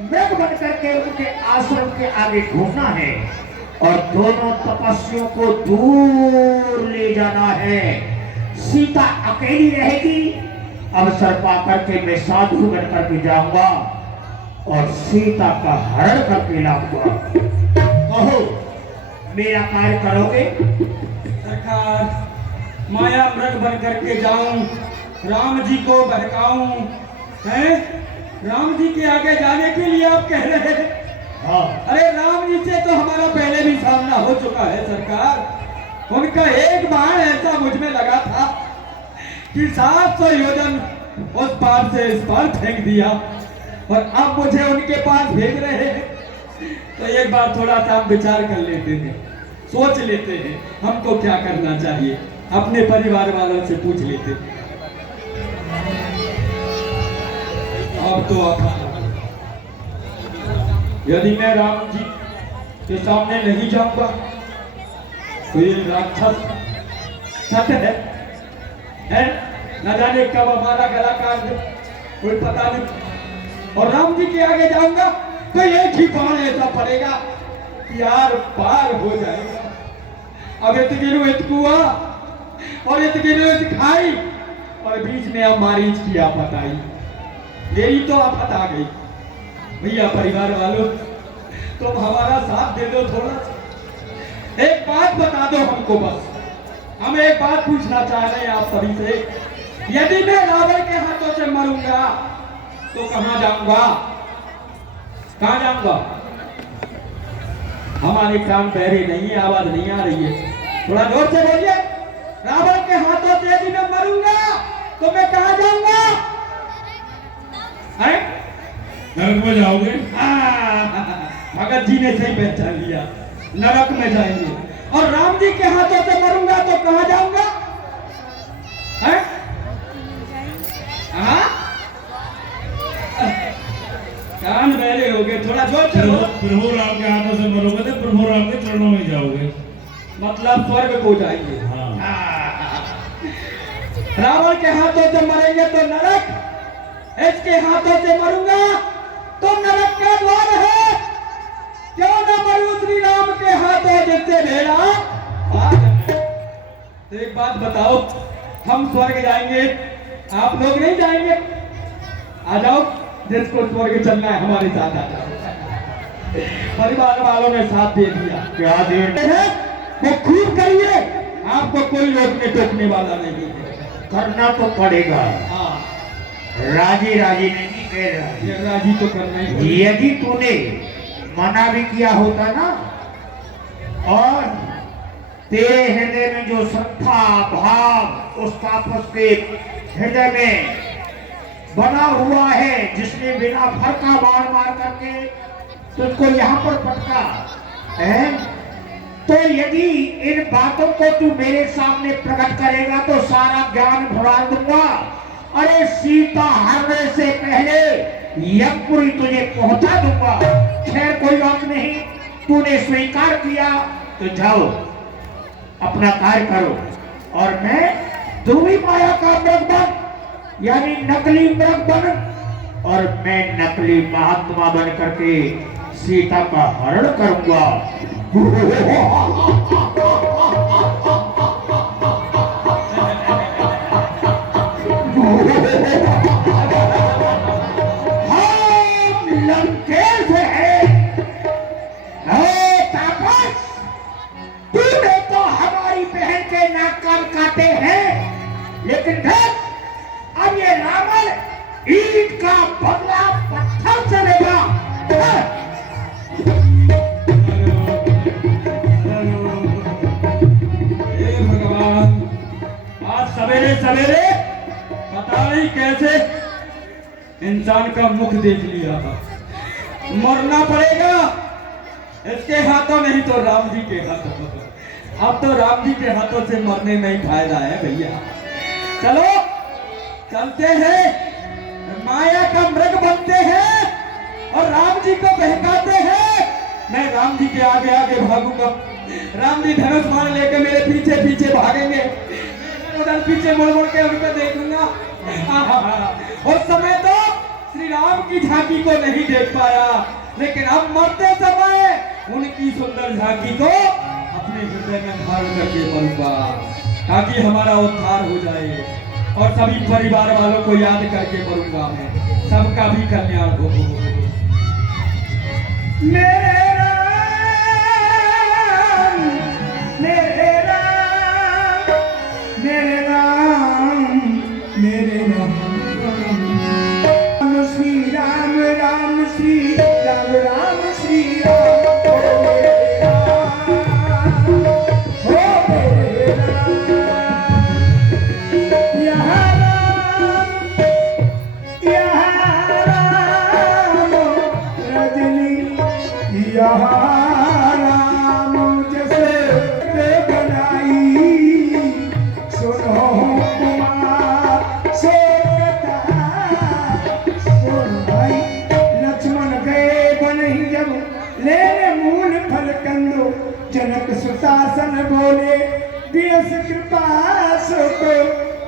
मृग बन करके उनके आश्रम के आगे घूमना है और दोनों तपस्वियों को दूर ले जाना है। सीता अकेली रहेगी। अवसर पाकर के मैं साधु बन करके जाऊंगा और सीता का हरण करके लाऊंगा। कहो, मेरा कार्य करोगे? सरकार, माया मृग बन करके जाऊं, राम जी को बहकाऊं, हैं? राम जी के आगे जाने के लिए आप कह रहे हैं? हाँ। अरे राम जी से तो हमारा पहले भी सामना हो चुका है सरकार। उनका एक बाण ऐसा मुझ में लगा था कि 700 योजन उस पार से इस पार फेंक दिया, और अब मुझे उनके पास भेज रहे हैं। तो एक बार थोड़ा सा हम विचार कर लेते थे, सोच लेते हैं हमको क्या करना चाहिए, अपने परिवार वालों से पूछ लेते थे। अब तो आप यदि मैं राम जी के सामने नहीं जाऊंगा तो ये राक्षस सत्य है न जाने कब हमारा गला काट दे, कोई पता नहीं। और राम जी के आगे जाऊंगा तो एक ही बाण ऐसा पड़ेगा कि यार पार हो जाएगा। अब इतगिरो इतकुआ और इतगिरो इत खाई और बीच में अब मारीच की आफत आई। यही तो आफत आ गई। भैया परिवार वालों, तुम हमारा साथ दे दो थोड़ा सा। एक बात बता दो हमको, बस हम एक बात पूछना चाह रहे हैं आप सभी से। यदि मैं रावण के हाथों से मरूंगा तो कहां जाऊंगा? कहां जाऊंगा? हमारे कान बहरे नहीं है, आवाज नहीं आ रही है, थोड़ा जोर से बोलिए। रावण के हाथों से यदि मैं मरूंगा तो मैं कहां जाऊंगा? नरक में जाओगे? भगत जी ने सही पहचान लिया, नरक में जाएंगे। और राम जी के हाथों से मरूंगा तो कहां जाऊंगा? कान बहरे हो गए, थोड़ा जोर से बोलो। प्रभु राम के हाथों से मरोगे तो प्रभु राम के चरणों में जाओगे, मतलब स्वर्ग को जाएंगे। रावण के हाथों से मरेंगे तो नरक, इसके हाथों से मरूंगा तो नरक का द्वार है। क्यों न मरूं श्री राम के हाथों जिससे भेड़ा पार है। तो एक बात बताओ, हम स्वर्ग जाएंगे, आप लोग नहीं जाएंगे? आ जाओ, जिसको स्वर्ग चलना है हमारे साथ आ जाओ। परिवार वालों ने साथ दे दिया, क्या देर है वो खूब करिए, आपको कोई रोकने टोकने वाला नहीं है। करना तो पड़ेगा। हाँ, राजी राजी नहीं कह रहा। ये राजी तो करना ही पड़ेगा। यदि तूने मना भी किया होता ना, और तेरे हृदय में जो श्रद्धा भाव उस तापस के हृदय में बना हुआ है, जिसने बिना फर का मार मार करके तुझको यहाँ पर पटका है, तो यदि इन बातों को तू मेरे सामने प्रकट करेगा तो सारा ज्ञान भुला दूंगा। अरे सीता हरने से पहले यमपुरी तुझे पहुंचा दूंगा। खैर कोई बात नहीं, तूने स्वीकार किया तो जाओ अपना कार्य करो, और मैं ध्रुवी माया का मृग बन, यानी नकली मृग बन, और मैं नकली महात्मा बन करके सीता का हरण करूंगा। हम लंकेश हैं। तापस, तूने तो हमारी बहन के नाक कान काटे हैं, लेकिन देख अब ये रावण ईंट का बदला पत्थर से लेगा। सवेरे सवेरे पता नहीं कैसे इंसान का मुख देख लिया था। मरना पड़ेगा इसके हाथों, नहीं तो राम जी के हाथों। अब तो राम जी के हाथों से मरने में ही फायदा है भैया। चलो चलते हैं, माया का मृग बनते हैं और राम जी को बहकाते हैं। मैं राम जी के आगे आगे भागूंगा, राम जी धनुष बाण लेके मेरे पीछे पीछे भागेंगे, उधर पीछे मुड़ मुड़ के उनको देखूंगा। उस समय तो श्री राम की झांकी को नहीं देख पाया, लेकिन अब मरते समय उनकी सुंदर झांकी को अपने हृदय में धारण करके मरूंगा, ताकि हमारा उद्धार हो जाए और सभी परिवार वालों को याद करके मरूंगा मैं, सबका भी कल्याण हो। मेरे राम, मेरे राम, मेरे राम, मेरे राम, राम श्री राम, राम श्री राम, राम श्री राम, ओ मेरे राम, ओ मेरे राम, यहाँ राम, यहाँ राम, रजनी यहाँ राम जैसे बनाई, सुनो कुमार सोता, सुन भाई लक्ष्मण गए बनही जब जब लेने मूल फल कंदो जनक सुशासन बोले दियस कृपा सुख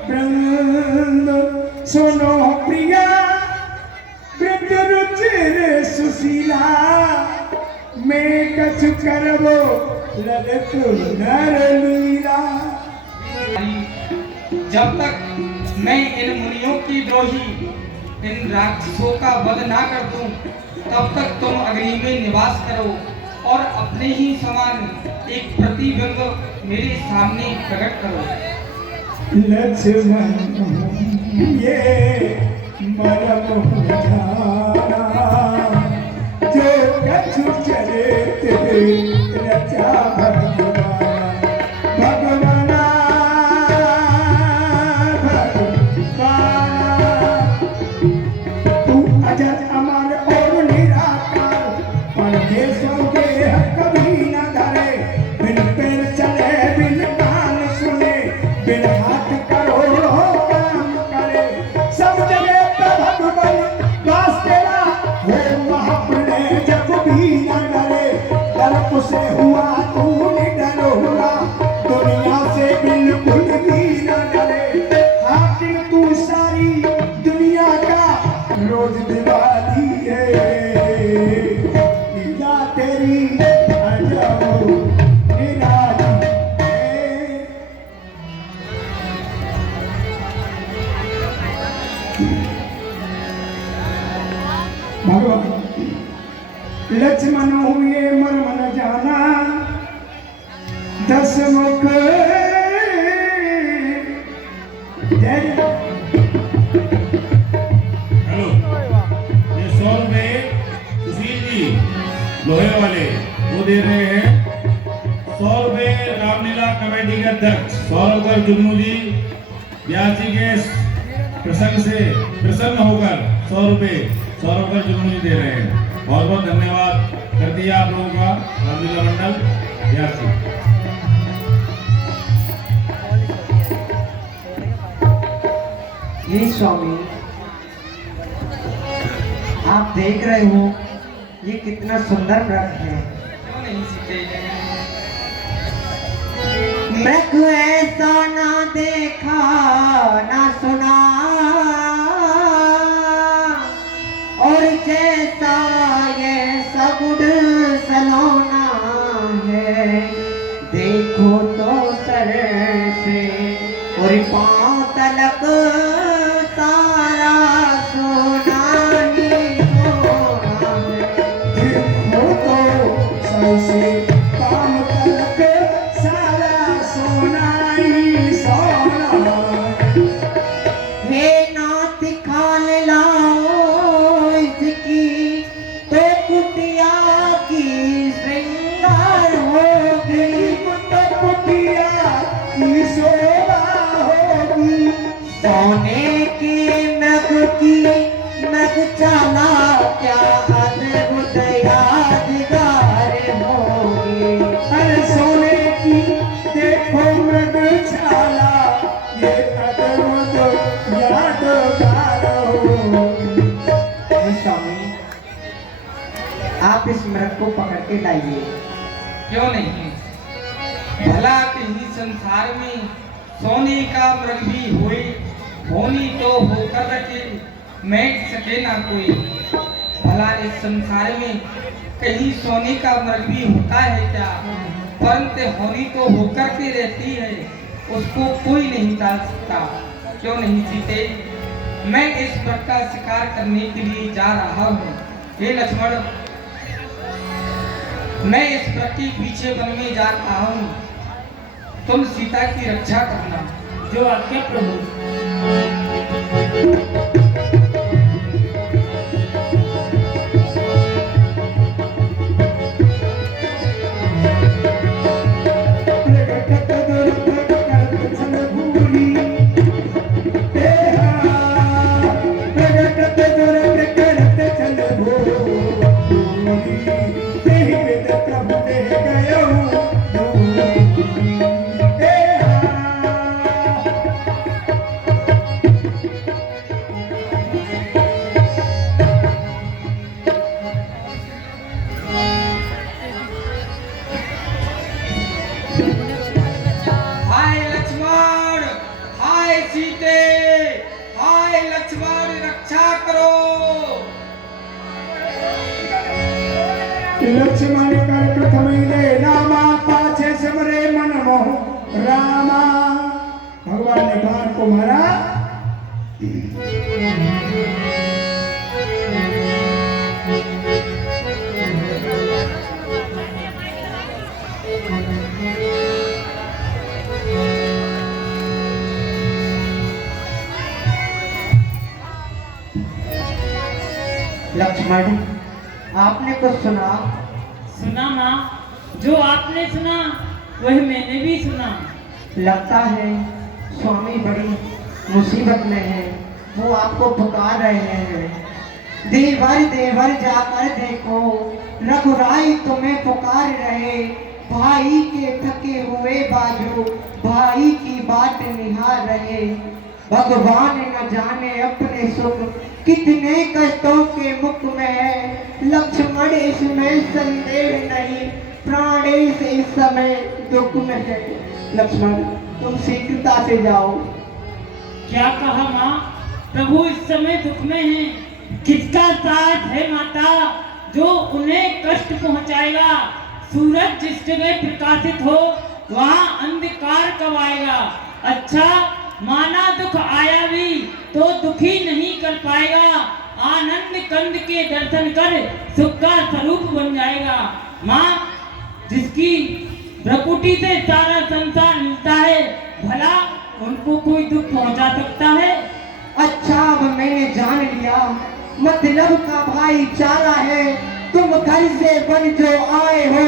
ब्रह्म सुनो प्रिया वृद्ध रुचिर सुशीला मैं कछु करबो ललित नर लीला। जब तक मैं इन मुनियों की द्रोही इन राक्षसों का वध ना कर दूं, तब तक तुम अग्नि में निवास करो और अपने ही समान एक प्रतिबिंब मेरे सामने प्रकट करो। लक्ष्मण ये मरम जाना जो कछु चरित रचा भगवाना तू अजर अमर और निराकार परदेशों के कभी न धरे बिन पैर चले बिन कान सुने बिन हाथ करोड़ों काम करे सब जगह पे भगवान दास तेरा हो महाप्रलय जब भी न डरे दर्प से हुआ तू निडर हुआ दुनिया से बिल्कुल भी न डरे हाकिम तू सारी दुनिया का रोज दिवाली है लीला तेरी अजब निराली है। भगवान लक्ष्मण हुए मर्म न जाना दस मुख जय हेलो, ये 100 रुपए सुशील जी लोहे वाले वो दे रहे हैं। 100 रुपए रामलीला कमेटी के अध्यक्ष सौरभ जुगनू जी व्यास जी के प्रसंग से प्रसन्न होकर 100 रुपए सौरभ जुगनू जी दे रहे हैं। बहुत बहुत धन्यवाद कर दिया आप लोगों का रामलीला मंडल व्यास जी। ये स्वामी आप देख रहे हो ये कितना सुंदर वृक्ष है। क्यों नहीं सीखे? मृग ऐसा ना देखा ना सुना और जैसा ये सगुड़ सलोना है देखो तो सर से और पांव तलक सारा सोना ही सोना है देखो तो सर से पांव तलक सारा सोना ही सोना हे नाथ खाल लाओ इसकी तो कुटिया की श्रृंगार होगी तो कुटिया की शोभा होगी सोने की मग चाला क्या अद्भुत यादगार होगी। अरे सोने की देखो मृगशाला ये अद्भुत यादगार होगी। हे स्वामी आप इस मृग को पकड़ के लाइए। क्यों नहीं? भला कहीं संसार में सोने का मृग भी हुए होनी तो होकर रखे मैट सके ना कोई। भला इस संसार में कहीं सोने का मृग भी होता है क्या? परंतु होनी तो होकर के रहती है, उसको कोई नहीं टाल सकता। क्यों नहीं सीते? मैं इस मृग का शिकार करने के लिए जा रहा हूँ। हे लक्ष्मण, मैं इस मृग के पीछे वन में जा रहा हूँ, तुम सीता की रक्षा करना। जो आज्ञा प्रभु। प्रगट दुर्भग करत छल भूली तेहा प्रगट दुर्भग करत छल भूली तेहि वेद प्रभु दे गयो लक्ष्मण कर प्रथम ले नामा पाछे समरे मन मोह रामा। भगवान ने बाण को मारा। लक्ष्मण, आपने कुछ सुना? सुना माँ, जो आपने सुना वही मैंने भी सुना। लगता है स्वामी बड़ी मुसीबत में है, वो आपको पुकार रहे हैं। देवर देवर जाकर देखो, रघुराई तुम्हें पुकार रहे। भाई के थके हुए बाजू भाई की बात निहार रहे। भगवान न जाने अपने सुख कितने कष्टों के मुख में है। लक्ष्मण इसमें संदेह नहीं, प्राणेश इस समय दुख में है। लक्ष्मण, तुम शीघ्रता से जाओ। क्या कहा माँ? प्रभु इस समय दुख में है। किसका साथ है माता जो उन्हें कष्ट पहुंचाएगा? सूरज जिस जगह प्रकाशित हो वहाँ अंधकार कब आएगा? अच्छा, माना दुख आया भी तो दुखी नहीं कर पाएगा। आनंद कंद के दर्शन कर सुख का स्वरूप बन जाएगा। माँ, जिसकी प्रकृति से सारा संसार मिलता है, भला उनको कोई दुख पहुंचा सकता है? अच्छा, अब मैंने जान लिया, मतलब का भाईचारा है। तुम घर से बन जो आए हो,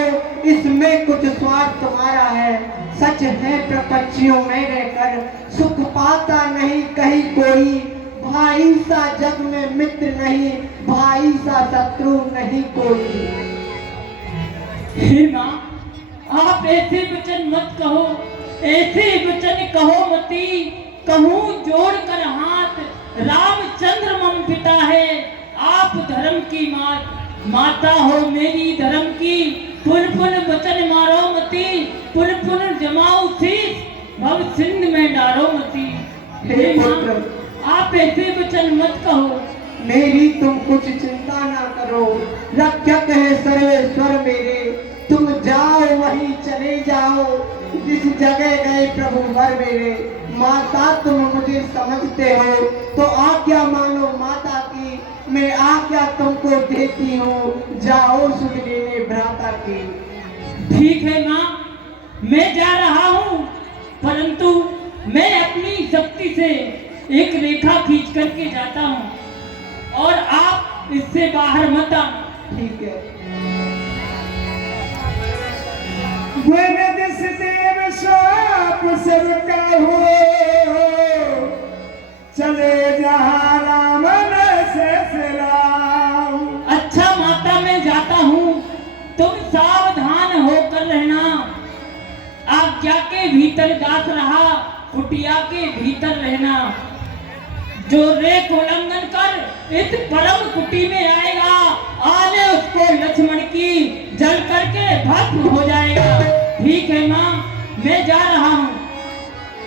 इसमें कुछ स्वार्थ तुम्हारा है। सच है प्रपंचियों में रहकर सुख पाता नहीं कहीं कोई। भाई सा जग में मित्र नहीं, भाई सा शत्रु नहीं कोई। हे माँ, आप ऐसे वचन मत कहो, ऐसे वचन कहो मती। कहूँ जोड़ कर हाथ, रामचंद्र मम पिता है, आप धर्म की माता हो मेरी धर्म की। पुन पुन वचन मारो मती, पुन पुन जमाओ शीश, भव सिंध में डारो मती। हे माँ, आप ऐसे वचन मत कहो। मेरी तुम कुछ चिंता ना करो, रक्षक है सर्वेश्वर मेरे। तुम जाओ वहीं चले जाओ, जिस जगह गए प्रभु वर मेरे। माता तुम मुझे समझते हो तो आज्ञा मानो माता की, मैं आज्ञा तुमको देती हूँ। जाओ सुन लेने भ्राता की। ठीक है माँ, मैं जा रहा हूँ, परंतु मैं अपनी शक्ति से एक रेखा खींच करके जाता हूँ और आप इससे बाहर मत आना। ठीक है। दिस देव साप सबका हो, चले जहाँ राम से राम। अच्छा माता, मैं जाता हूँ, तुम सावधान होकर रहना। आज्ञा के भीतर दास रहा, कुटिया के भीतर रहना। जो रेख उल्लंघन कर इस परम कुटी में आएगा, आने उसको लक्ष्मण की जल करके भस्म हो जाएगा। ठीक है माँ, मैं जा रहा हूँ।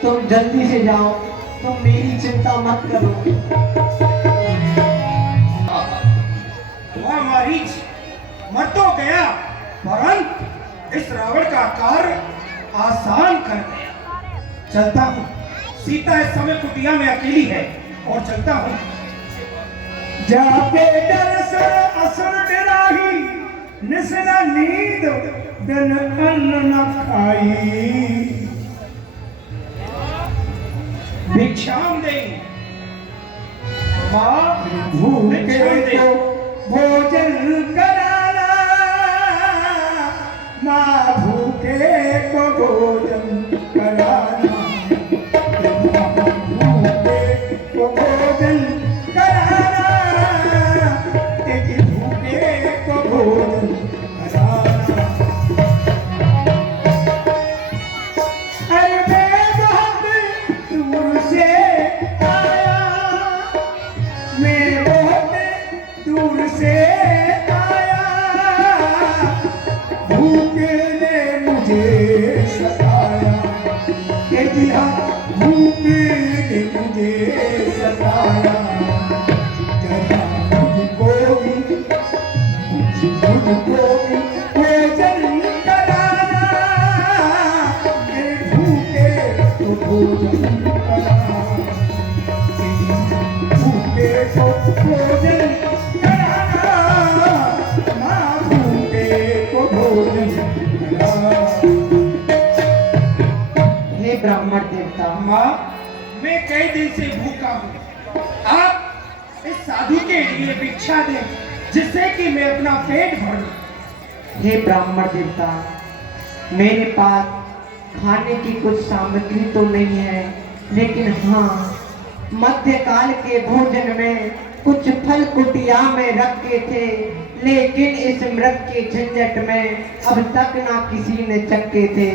तुम जल्दी से जाओ, तुम मेरी चिंता मत करो। वह मारीच मर तो गया, परंतु इस रावण का कार्य आसान कर गया। चलता हूँ, सीता इस समय कुटिया में अकेली है और चलता हूँ। जाके डर से असुर डराही, निसना नींद दिन अन्न न खाई। भिक्षाम दे माँ, भूखे को भोजन कराना, माँ भूखे को भोजन कराना। भूखे को भोजन कराना, एक भूखे को भोजन कराना। अरे मैं बहुत दूर से आया, मैं बहुत दूर से आया, भूख ने मुझे सताया। ये जी हाँ, भूख ने मुझे सताया। जरा मुझको भी भोजन कराना, भूखे को भोजन कराना, माँ भूखे को भोजन कराना। हे ब्राह्मण देवता, माँ, मैं कई दिन से भूखा हूँ। आप इस साधु के लिए भिक्षा दें, जिससे कि मैं अपना पेट भर लूं। हे ब्राह्मण देवता, मेरे पास खाने की कुछ सामग्री तो नहीं है, लेकिन हाँ, मध्यकाल के भोजन में कुछ फल कुटिया में रखे थे, लेकिन इस मृग के झंझट में अब तक ना किसी ने चखे थे।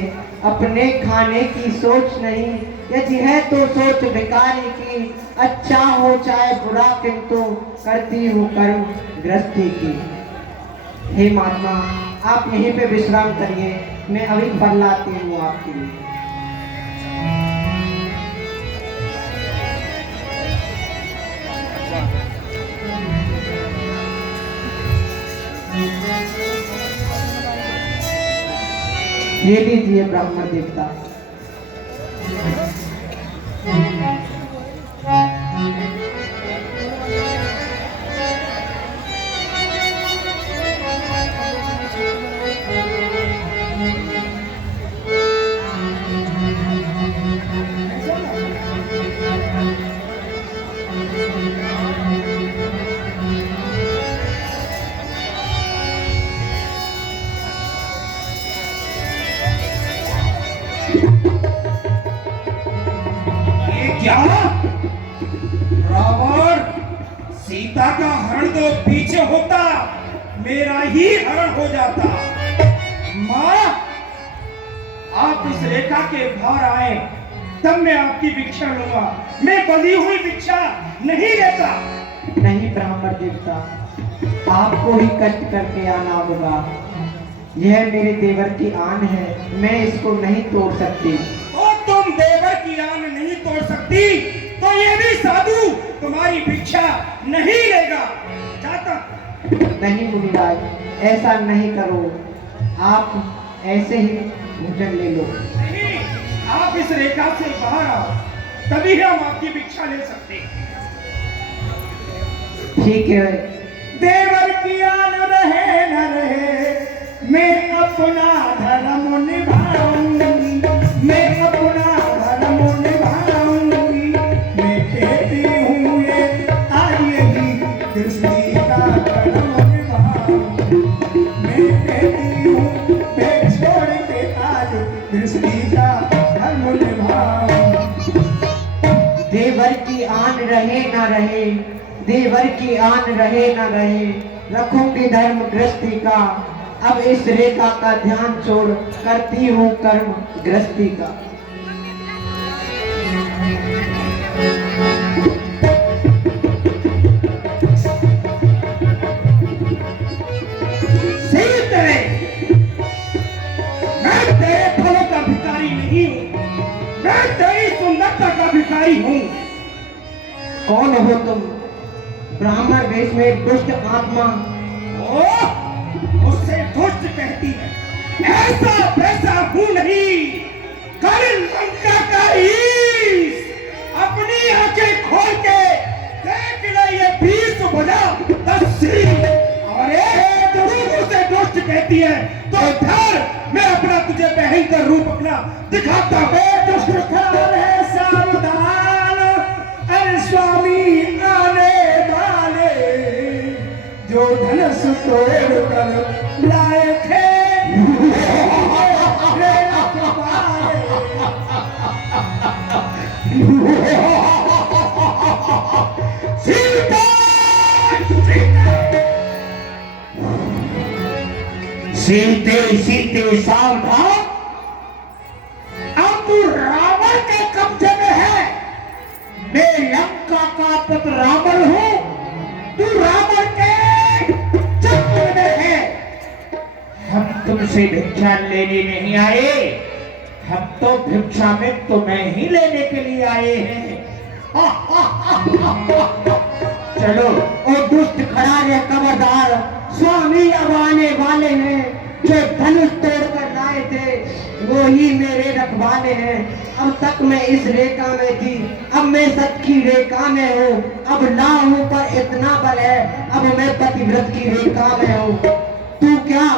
अपने खाने की सोच नहीं, यदि है तो सोच भिखारी की, अच्छा हो चाहे बुरा, किंतु करती हूँ कर्म गृहस्थी की। हे महात्मा, आप यहीं पे विश्राम करिए, मैं अभी फल लाती हूँ आपके लिए। ये लीजिए ब्राह्मण देवता। क्या? रावण, सीता का हरण तो पीछे होता, मेरा ही हरण हो जाता। माँ, आप इस रेखा के बाहर आए, तब मैं आपकी भिक्षा लूंगा। मैं बंधी हुई भिक्षा नहीं लेता। नहीं ब्राह्मण देवता, आपको ही कष्ट करके आना होगा। यह मेरे देवर की आन है, मैं इसको नहीं तोड़ सकती। तो तुम देवर की आन नहीं तोड़ सकती, तो ये भी साधु तुम्हारी भिक्षा नहीं लेगा। जाता। नहीं मुनिराज, ऐसा नहीं करो, आप ऐसे ही भोजन ले लो। नहीं, आप इस रेखा से बाहर आओ, तभी हम आपकी भिक्षा ले सकते हैं। ठीक है। देवर की आन रहे न रहे, मैं अपना धर्म निभाऊंगी, मैं अपना धर्म निभाऊंगी। मैं कहती हूँ ये आज यही कृष्ण का धर्म निभाऊंगी। मैं कहती हूँ मैं छोड़ के आज कृष्ण का धर्म निभाऊंगी। देवर की आन रहे ना रहे, देवर की आन रहे ना रहे, रखूंगी धर्म गृहस्थी का। अब इस रेखा का ध्यान छोड़, करती हूँ कर्म गृहस्थी का। मैं तेरे फलों का भिखारी नहीं हूँ, मैं तेरी सुंदरता का भिखारी हूँ। कौन हो तुम? ब्राह्मण वेश में दुष्ट आत्मा। उससे दुष्ट कहती है, ऐसा वैसा हूँ नहीं, कल लंका का ईश। अपनी आंखें खोल के देख ले, ये 20 बजा 10 सिर। अरे तू मुझसे दुष्ट कहती है, तो इधर मैं अपना तुझे भयंकर रूप अपना दिखाता हूँ। दुष्ट खान है सावधान, अरे स्वामी आने वाले, जो धनुष तोड़ कर लाए थे सीता, सीते सीते सावधान, अब तू रावण के कब्जे में है। मैं लंका का पुत्र रावण हूँ, तू रावण के चक्र में है। हम तुमसे भिक्षा लेने नहीं आए, हम तो भिक्षा में तुम्हें ही लेने के लिए आए हैं। चलो, ओ दुष्ट खड़ा रे खबरदार, स्वामी अब आने वाले हैं, जो धनुष तोड़ कर लाए थे। वो ही मेरे रखवाले हैं। अब तक मैं इस रेखा में थी, अब मैं सच की रेखा में हूँ। अब ना हूँ पर इतना बल है, अब मैं पतिव्रत की रेखा में हूँ। तू क्या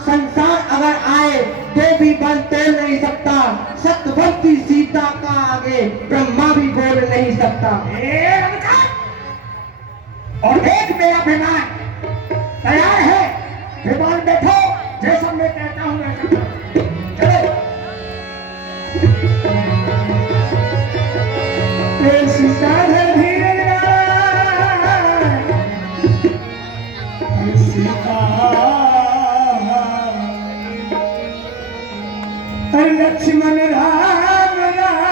संसार अगर आए तो भी बल तोड़ नहीं सकता। सत्यवती सीता का आगे ब्रह्मा भी बोल नहीं सकता। और देख मेरा विमान तैयार है। विमान बैठो, जैसा मैं कहता हूँ वैसा करो। चलो। सीताधर धीरे सीता लक्ष्मण राम राम